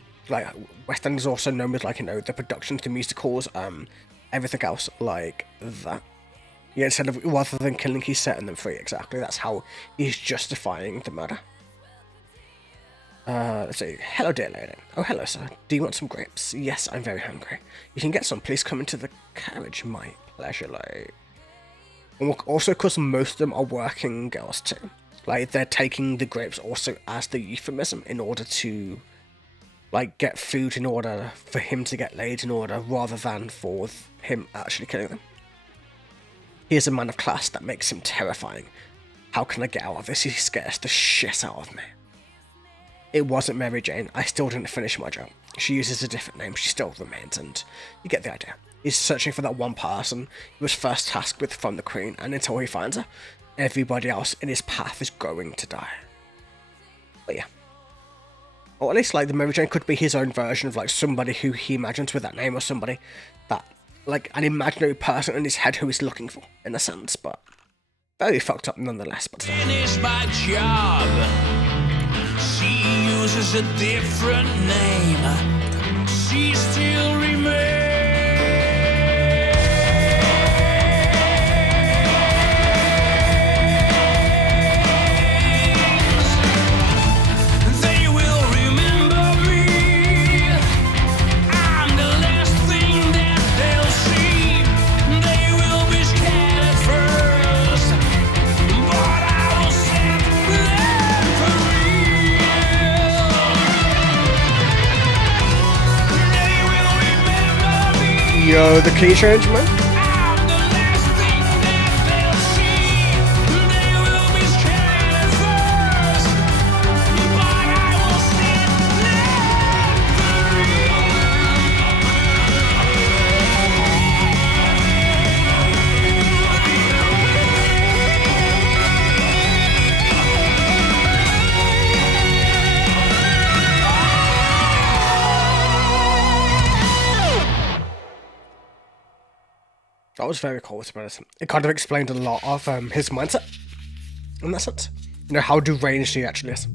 West End is also known with, like, you know, the productions, the musicals, everything else like that. Yeah, instead of, rather than killing, he's setting them free. Exactly, that's how he's justifying the murder. Let's see. Hello, dear lady. Oh, hello, sir. Do you want some grapes? Yes, I'm very hungry. You can get some. Please come into the carriage. My pleasure, like. And also, because most of them are working girls too. Like, they're taking the grapes also as the euphemism in order to, like, get food in order for him to get laid in order, rather than for him actually killing them. He is a man of class that makes him terrifying. How can I get out of this? He scares the shit out of me. It wasn't Mary Jane. I still didn't finish my job. She uses a different name. She still remains, and you get the idea. He's searching for that one person he was first tasked with from the Queen, and until he finds her, everybody else in his path is going to die. But yeah. Or at least, like, the Mary Jane could be his own version of, like, somebody who he imagines with that name, or somebody that, like, an imaginary person in his head who he's looking for, in a sense, but very fucked up nonetheless. But Finish my job. She uses a different name. She still remains. They will remember me. I'm the last thing that they'll see. They will be scared at first, but I will set them free. They will remember me. yo, the key change, man. I'm the last thing that they'll see. They will be scared at first, but I will set That was very cool, to be honest. It kind of explained a lot of his mindset, in that sense. You know, how deranged he actually is.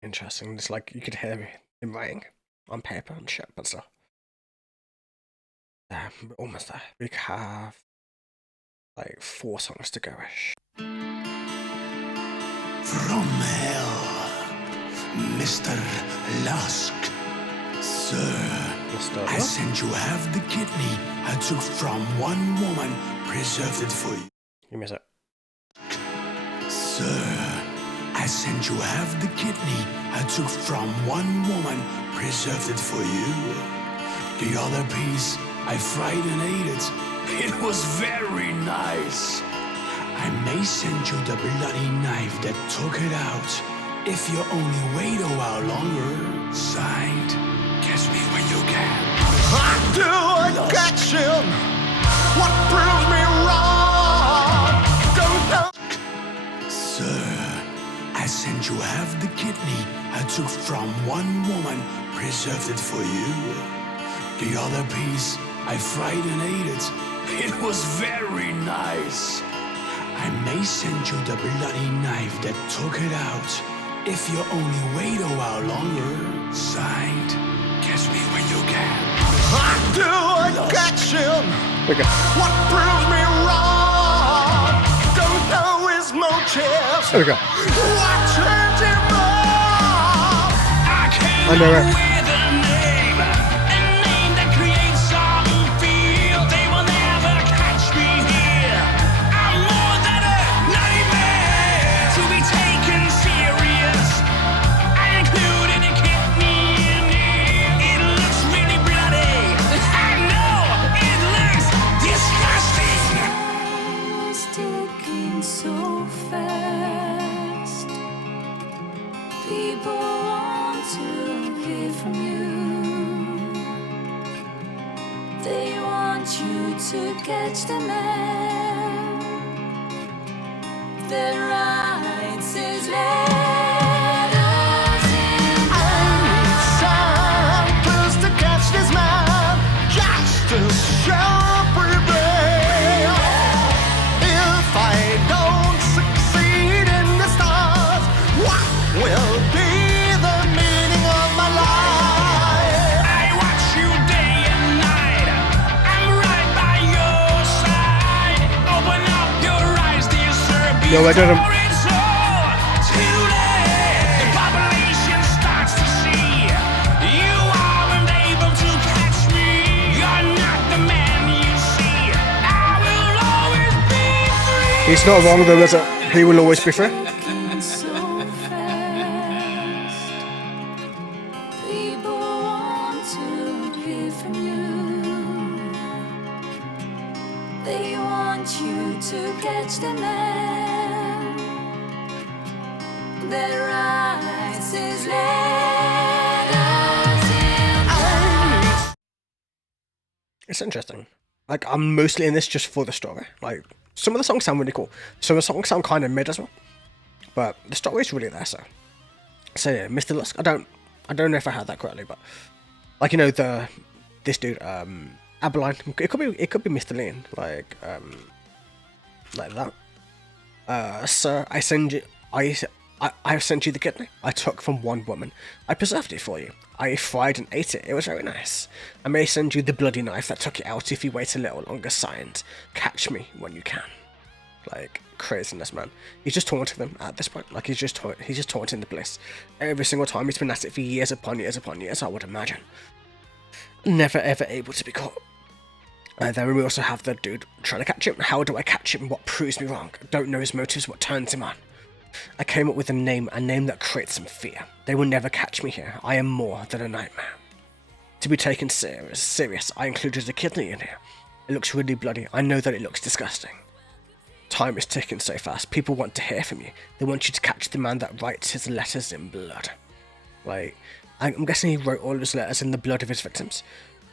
Interesting. It's like you could hear him writing on paper and shit, but stuff. We're almost there. We have like 4 songs to go-ish. From hell, Mr. Lusk. Sir, Mr. I Lusk? sent you half the kidney I took from one woman, preserved it for you. You miss it. Sir, I sent you half the kidney I took from one woman, preserved it for you. The other piece, I fried and ate it. It was very nice. I may send you the bloody knife that took it out. If you only wait a while longer. Signed, catch me when you can. I do I catch him? What proves me wrong? Don't know. Sir, I sent you half the kidney I took from one woman, preserved it for you. The other piece, I fried and ate it. It was very nice. I may send you the bloody knife that took it out. If you only wait a while longer. Signed, catch me when you can. I do I catch him? Okay. What proves me wrong? Don't know his motives. There we go. What turns him on? I know it. With a name that creates some feel. They will never catch me here. I'm more than a nightmare to be taken serious. I included a kidney in here. It looks really bloody. I know it looks disgusting. Time is ticking so fast. People want to hear from you. They want you to catch the man. Their rights is let us in. I need some clues to catch this man. Just to show prevail. If I don't succeed in the stars, what will be the meaning of my life? I watch you day and night. I'm right by your side. Open up your eyes, dear sir. No, I didn't. before it's all too late. The population starts to see you aren't able to catch me. You're not the man you see. I will always be free. He's not wrong though, is it? He will always be free. Ticking so fast. People want to hear from you. They want you to catch the man. Their rights is let us in. It's interesting. Like, I'm mostly in this just for the story. Like, some of the songs sound really cool. Some of the songs sound kind of mid as well. But the story is really there, so. So yeah, Mr. Lusk. I don't know if I heard that correctly, but like, you know, this dude, Abberline. It could be Mr. Lean, like that. Sir, I have sent you the kidney I took from one woman. I preserved it for you. I fried and ate it. It was very nice. I may send you the bloody knife that took it out if you wait a little longer. Signed, catch me when you can. Like, craziness, man. He's just taunting them at this point. Like, he's just taunting the place. Every single time. He's been at it for years upon years upon years, I would imagine. Never ever able to be caught. Then we also have the dude trying to catch him. How do I catch him? What proves me wrong? Don't know his motives. What turns him on? I came up with a name that creates some fear. They will never catch me here. I am more than a nightmare. To be taken serious, I included a kidney in here. It looks really bloody. I know that it looks disgusting. Time is ticking so fast. People want to hear from you. They want you to catch the man that writes his letters in blood. Like, I'm guessing he wrote all of his letters in the blood of his victims.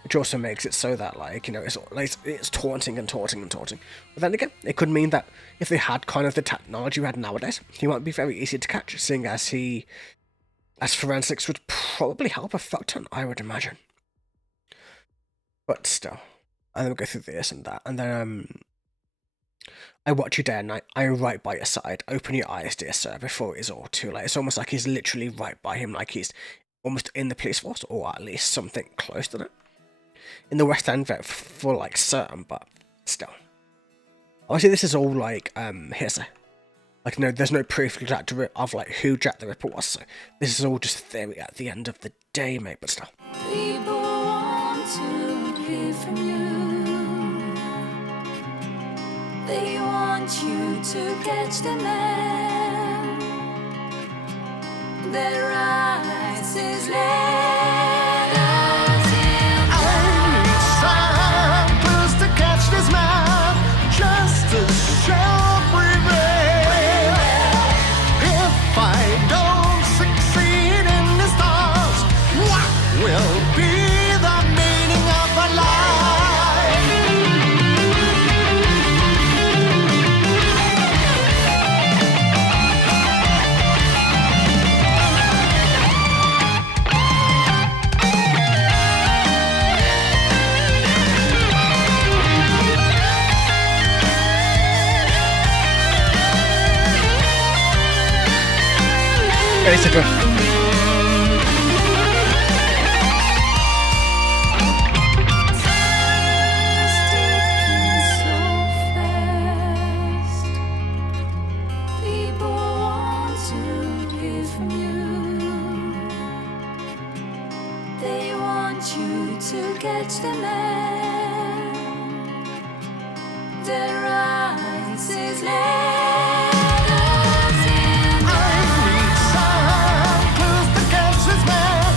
Which also makes it so that, like, you know, it's taunting and taunting and taunting. But then again, it could mean that if they had kind of the technology we had nowadays, he might be very easy to catch, seeing as forensics would probably help a fuck ton, I would imagine. But still. And then we'll go through this and that. And then, I watch you day and night. I am right by your side. Open your eyes, dear sir, before it is all too late. It's almost like he's literally right by him, like he's almost in the police force, or at least something close to that. In the West End, for like certain, but still. Obviously, this is all like hearsay. Like, no, there's no proof of like who Jack the Ripper was. So this is all just theory at the end of the day, mate. But still. People want to hear from you. They want you to catch the man. Their eyes is let basically. Catch the man that writes his letters in I need some clues to catch this man,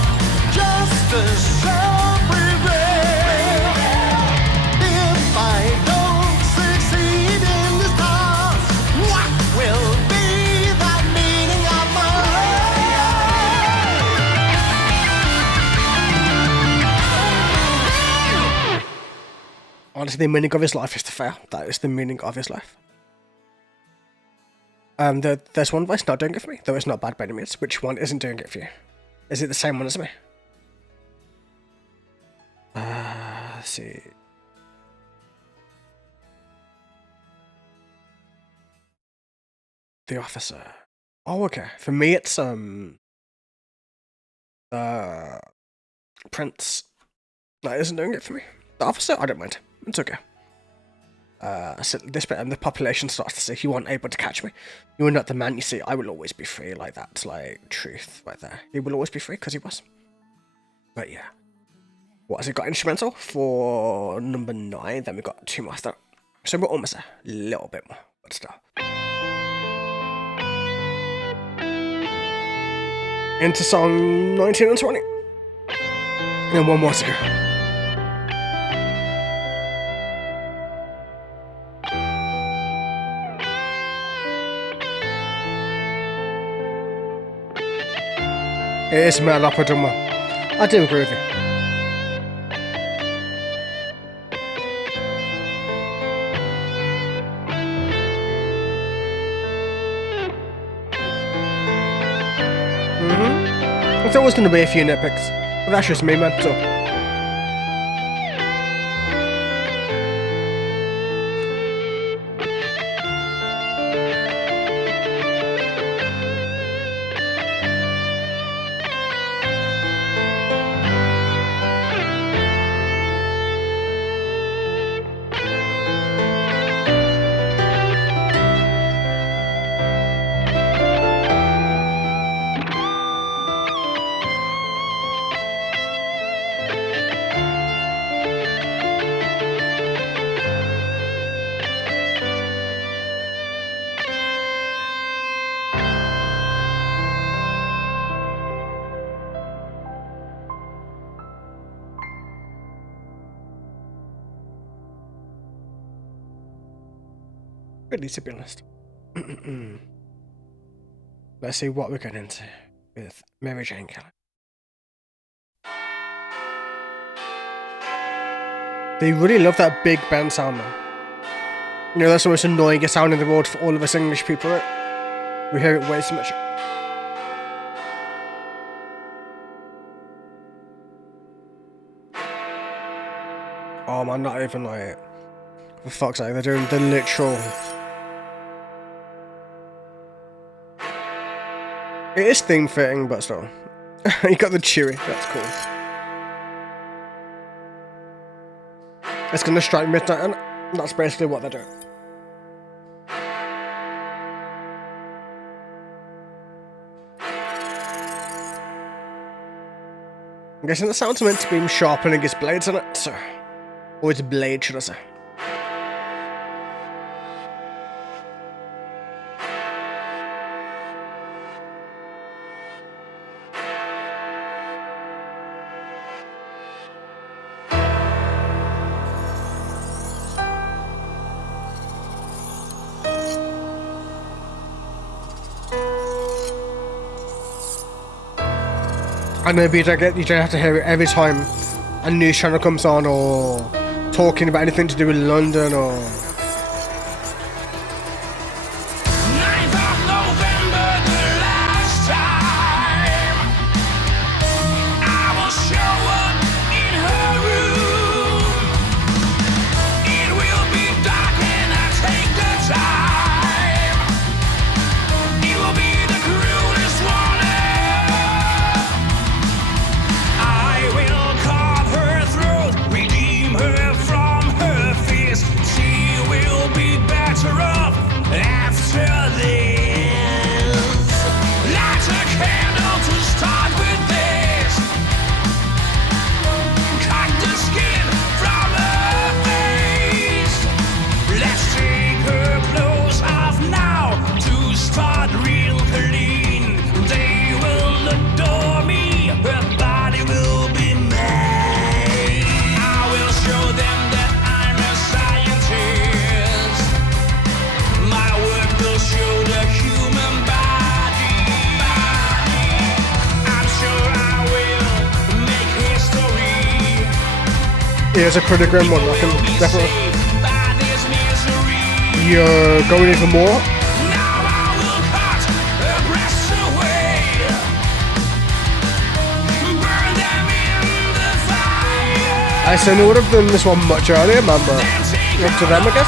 just a sharp regret. If I don't succeed in this task, what will be the meaning of my life? Honestly, the meaning of his life is to fail. That is the meaning of his life. There's one voice not doing it for me, though it's not bad by any means. Which one isn't doing it for you? Is it the same one as me? Let's see. The officer. Oh, okay. For me, it's Prince. That isn't doing it for me. The officer, I don't mind. It's okay. So this bit, and the population starts to say, "You aren't able to catch me. You are not the man you see. I will always be free." Like that's like truth right there. He will always be free because he was. But yeah, what has he got? Instrumental for number 9. Then we got 2 more. So we're almost a little bit more, but still. Into song 19 and 20, and 1 more to go. It is metal opera drummer. I do agree with you. There's always going to be a few nitpicks, but that's just me, man. So. Really, to be honest. Let's see what we're getting into with Mary Jane Kelly. They really love that big band sound, man. You know, that's the most annoying sound in the world for all of us English people, right? We hear it way too much. Oh man, not even like, for fuck's sake, they're doing the literal. It is theme fitting, but still. You got the cheery, that's cool. It's gonna strike midnight, and that's basically what they're doing. I'm guessing the sound's meant to be him sharpening his blades on it, so. Or his blade, should I say. I know, but you don't have to hear it every time a news channel comes on or talking about anything to do with London or. 9th of November, the last time I will show up in her room. It will be dark and I take the time. It will be the cruelest one ever. Here's a pretty grim one. I can definitely. You're going even more. I said I would have done this one much earlier, man, but up to them, I guess.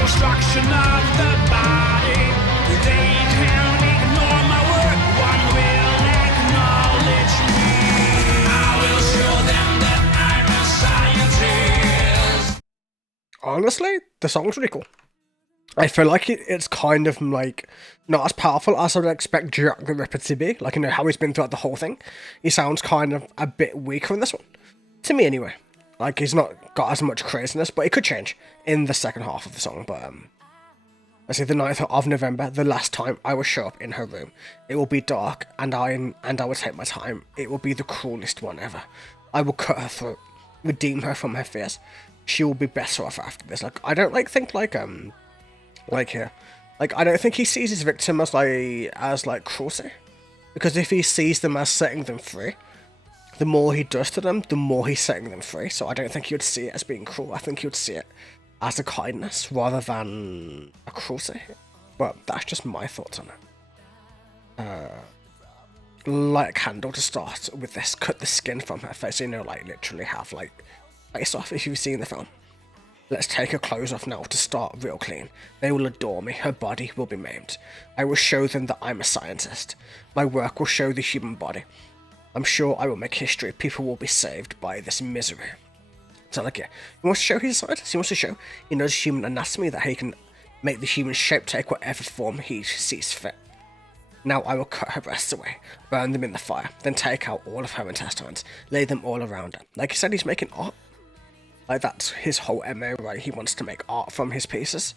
Construction of the body, they can't ignore my work. One will acknowledge me. I will show them that I'm a scientist. Honestly, the song's really cool. I feel like it's kind of like not as powerful as I would expect Jack the Ripper to be. Like, you know how he's been throughout the whole thing. He sounds kind of a bit weaker in this one, to me anyway. Like, he's not got as much craziness, but it could change in the second half of the song. But let's see, the 9th of November, the last time I will show up in her room. It will be dark, and I will take my time. It will be the cruelest one ever. I will cut her throat, redeem her from her fears. She will be better off after this. Like, I don't think here, like, I don't think he sees his victim as cruelty, because if he sees them as setting them free, the more he does to them, the more he's setting them free. So I don't think he would see it as being cruel. I think he would see it as a kindness rather than a cruelty. But that's just my thoughts on it. Light a candle to start with this. Cut the skin from her face. You know, like, literally have, like, face off if you've seen the film. Let's take her clothes off now to start real clean. They will adore me. Her body will be maimed. I will show them that I'm a scientist. My work will show the human body. I'm sure I will make history. People will be saved by this misery. So, like, yeah, he wants to show he's a scientist. He wants to show he knows human anatomy, that he can make the human shape take whatever form he sees fit. Now I will cut her breasts away, burn them in the fire, then take out all of her intestines, lay them all around her. Like I said, he's making art. Like, that's his whole MO, right? He wants to make art from his pieces.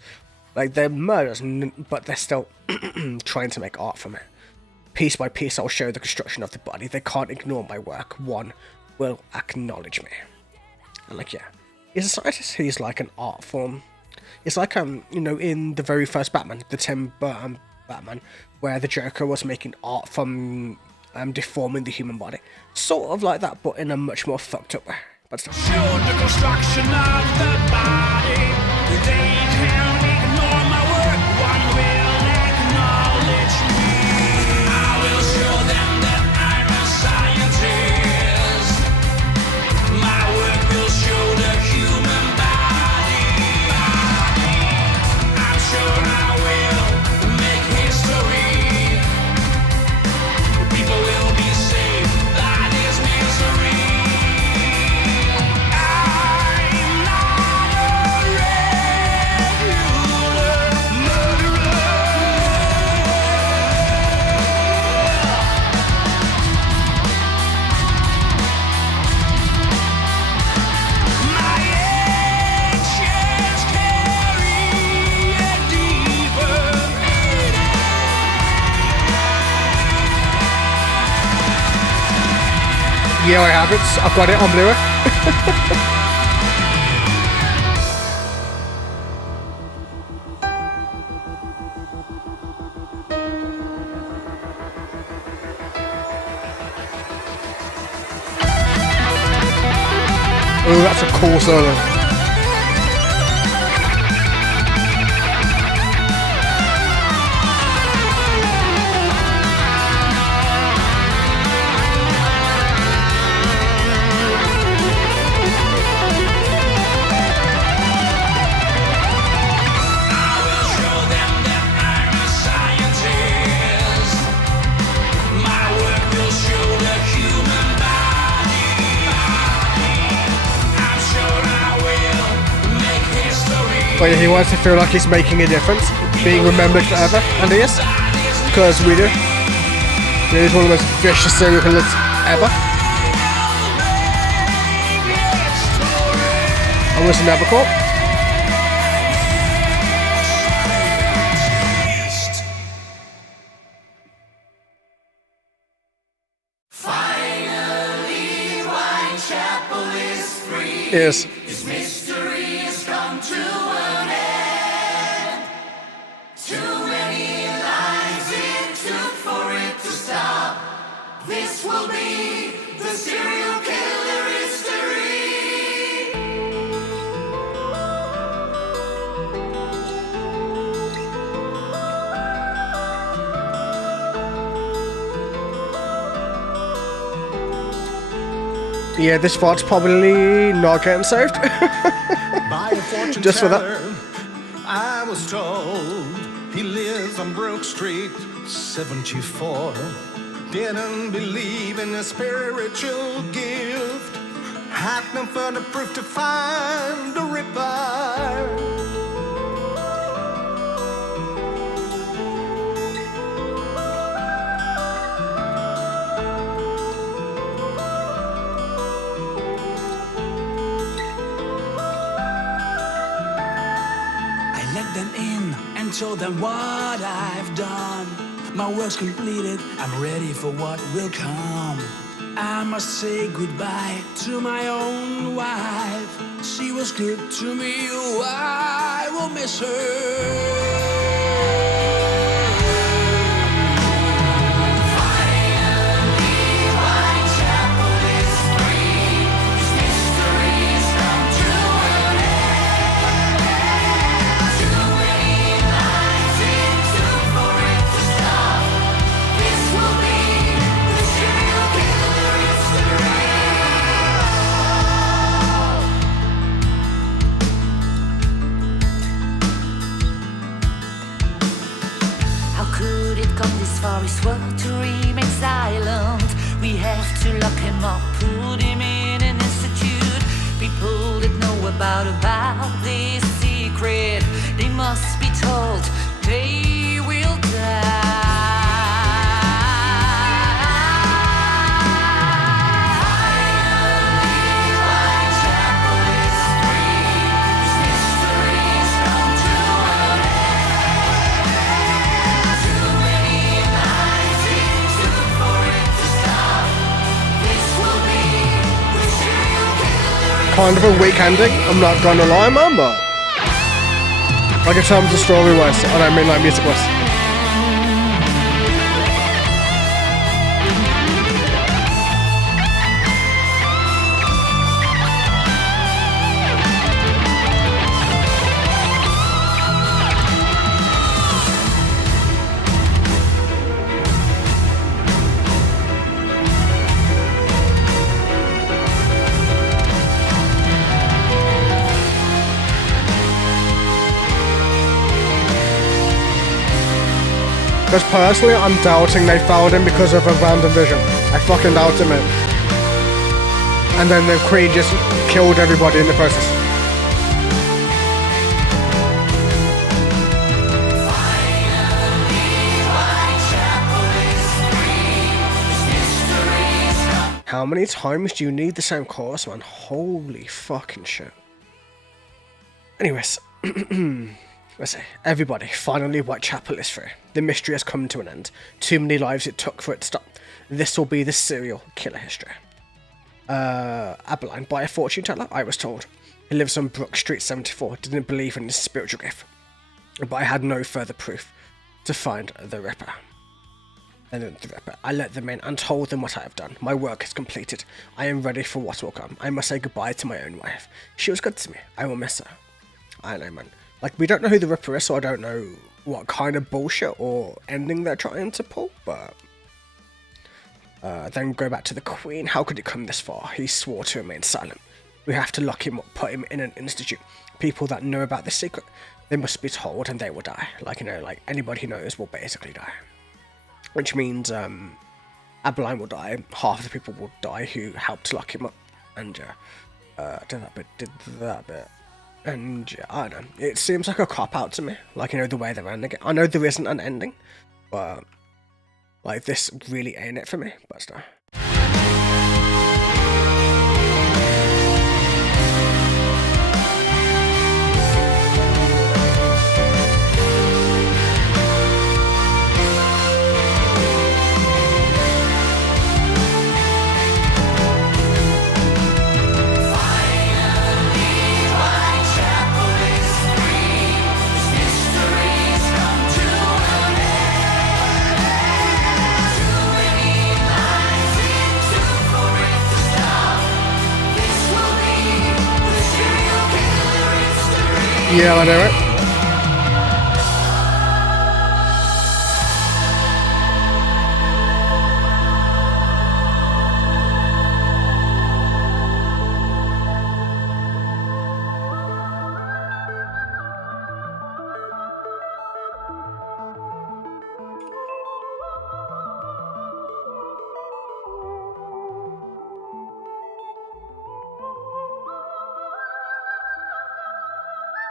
Like, they're murders, but they're still trying to make art from it. Piece by piece, I'll show the construction of the body. They can't ignore my work. One will acknowledge me. And, like, yeah, he's a scientist. He's like an art form. It's like, you know, in the very first Batman, the Tim Burton Batman, where the Joker was making art from deforming the human body. Sort of like that, but in a much more fucked up way. But still. Show the construction of the body. They can't ignore my work. One will acknowledge me. I will show them that I'm a scientist. My work will show the human body. I'm sure I will make history. People will be saved by this misery. Yeah, I have it. I've got it on Blu-ray. Oh, that's a cool solo. But he wants to feel like he's making a difference, being remembered forever, and he is, because we do. He's one of the most vicious serial killers ever. I was never caught. Finally, Whitechapel is free. Yes. This mystery has come to an end. will be the serial killer history. Yeah, this part's probably not getting saved. By a fortune Just for that. teller, I was told he lives on Brook Street, 74. Didn't believe in a spiritual gift. Had no further proof to find the Ripper. I let them in and told them what I've done. My work's completed, I'm ready for what will come. I must say goodbye to my own wife. She was good to me, oh, I will miss her. His word to remain silent. We have to lock him up, put him in an institute. People that know about this secret, they must be told they will die. WhiteChapel is free. His mysteries come to an end. Too many lies it took for it to stop. This will be the serial killer. Kind of a weak ending, I'm not gonna lie, man, but like in terms of story-wise, I don't mean like music-wise. Because personally, I'm doubting they found him because of a random vision. I fucking doubt him, man. And then the Queen just killed everybody in the process. How many times do you need the same chorus, man? Holy fucking shit. Anyways. Let's see. Everybody, finally WhiteChapel is free. The mystery has come to an end. Too many lives it took for it to stop. This will be the serial killer history. Abberline, by a fortune teller, I was told. He lives on Brook Street 74, didn't believe in his spiritual gift. But I had no further proof to find the Ripper. And then the Ripper. I let them in and told them what I have done. My work is completed. I am ready for what will come. I must say goodbye to my own wife. She was good to me. I will miss her. I know, man. Like, we don't know who the Ripper is, so I don't know what kind of bullshit or ending they're trying to pull, but... then go back to the Queen. How could it come this far? He swore to remain silent. We have to lock him up, put him in an institute. People that know about this secret, they must be told and they will die. Like, you know, like, anybody who knows will basically die. Which means, Abberline will die, half of the people will die who helped lock him up. And, did that bit. And yeah, I don't know. It seems like a cop-out to me. Like, you know, the way they're ending it. I know there isn't an ending, but like, this really ain't it for me. But still. Too many lies Yeah, I know it.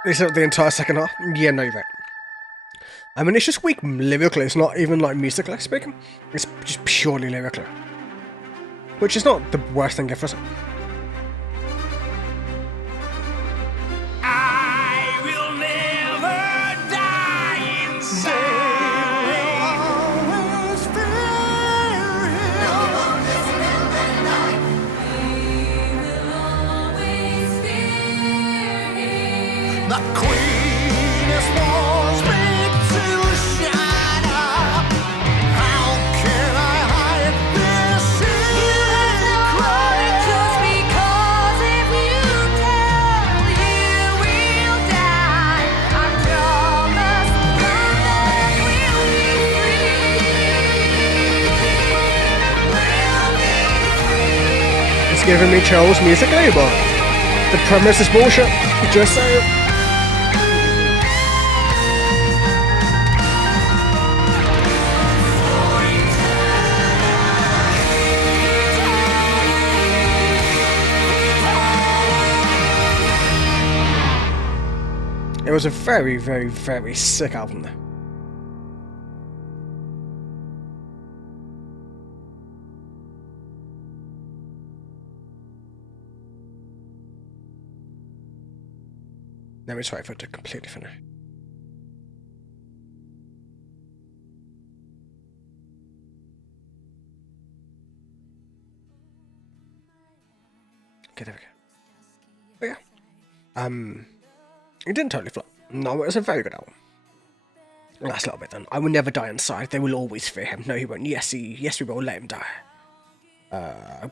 Is it the entire second half? Yeah, no, you're right. I mean, it's just weak lyrically. It's not even like musically speaking. It's just purely lyrically, which is not the worst thing ever. Is it? I will never die inside. The queen is forced me to shut up. How can I hide this secret? Just because if you tell, you will die. I promise that we'll be free. It's giving me chills musically, but the premise is bullshit. Just saying. It was a very, very, very sick album there. Let me try for it to completely finish. Okay, there we go. But yeah. It didn't totally flop. No, it was a very good album. Last little bit then. I will never die inside. They will always fear him. No, he won't. Yes, we will let him die.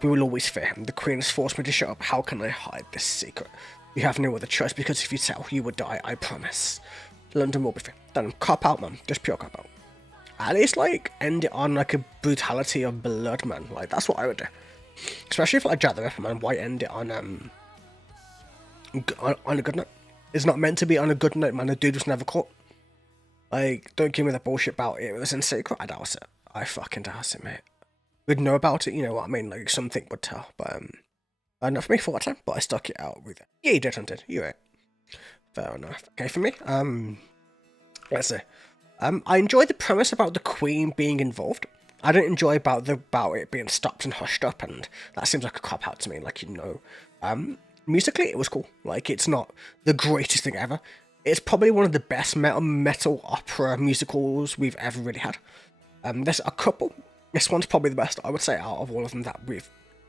We will always fear him. The queen has forced me to shut up. How can I hide this secret? You have no other choice, because if you tell, you will die. I promise. London will be free. Then cop out, man. Just pure cop out. At least, like, end it on, like, a brutality of blood, man. Like, that's what I would do. Especially if, like, Jack the Ripper, man. Why end it on a good note? It's not meant to be on a good note, man. The dude was never caught. Like, don't give me the bullshit about it was in secret. I doubt it. I fucking doubt it, mate. We'd know about it, you know what I mean? Like, something would tell, but, not for me for what time, but I stuck it out with it. Yeah, you did, Hunted. You're right. Fair enough. Okay, for me, let's see. I enjoyed the premise about the Queen being involved. I didn't enjoy about it being stopped and hushed up, and that seems like a cop out to me, like, you know. Musically, it was cool. Like, it's not the greatest thing ever. It's probably one of the best metal opera musicals we've ever really had. There's a couple. This one's probably the best, I would say, out of all of them that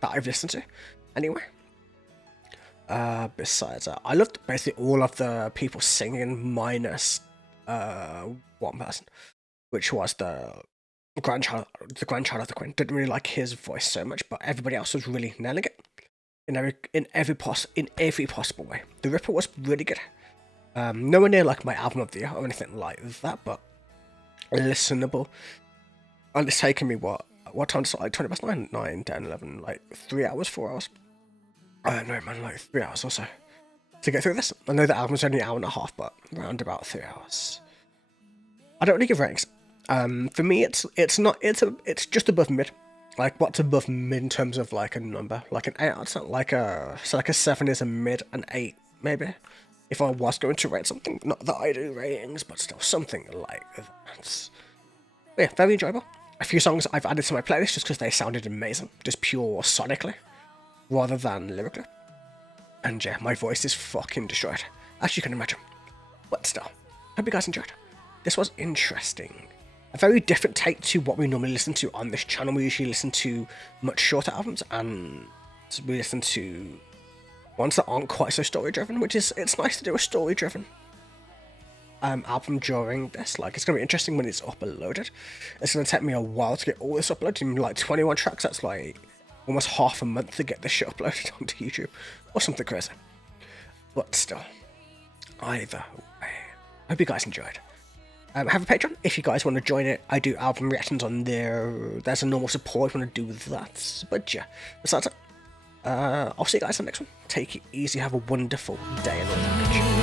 I've listened to. Anyway. Besides that, I loved basically all of the people singing minus one person, which was the grandchild of the Queen. Didn't really like his voice so much, but everybody else was really nailing it in every possible way. The Ripper was really good. Nowhere near like my album of the year or anything like that, but listenable. And it's taken me what time to like 20 past 9, 9, 10, 11, like 3 hours, 4 hours. I don't know, man, like 3 hours or so to get through this. I know the album's only an hour and a half, but around about 3 hours. I don't really give ratings. For me, it's just above mid. Like, what's above mid in terms of like a number? Like an 8 out of 10. Like a 7 is a mid, an 8 maybe. If I was going to rate something, not that I do ratings, but still something like that. But yeah, very enjoyable. A few songs I've added to my playlist just because they sounded amazing, just pure sonically, rather than lyrically. And yeah, my voice is fucking destroyed, as you can imagine. But still, hope you guys enjoyed. This was interesting. A very different take to what we normally listen to on this channel. We usually listen to much shorter albums, and we listen to ones that aren't quite so story-driven, which is, it's nice to do a story-driven album during this. Like, it's going to be interesting when it's uploaded. It's going to take me a while to get all this uploaded. In like 21 tracks, that's like almost half a month to get this shit uploaded onto YouTube, or something crazy. But still, Either way. Hope you guys enjoyed. I have a Patreon if you guys want to join it. I do album reactions on there. There's a normal support if you want to do that. But yeah, besides that, I'll see you guys in the next one. Take it easy. Have a wonderful day and all that.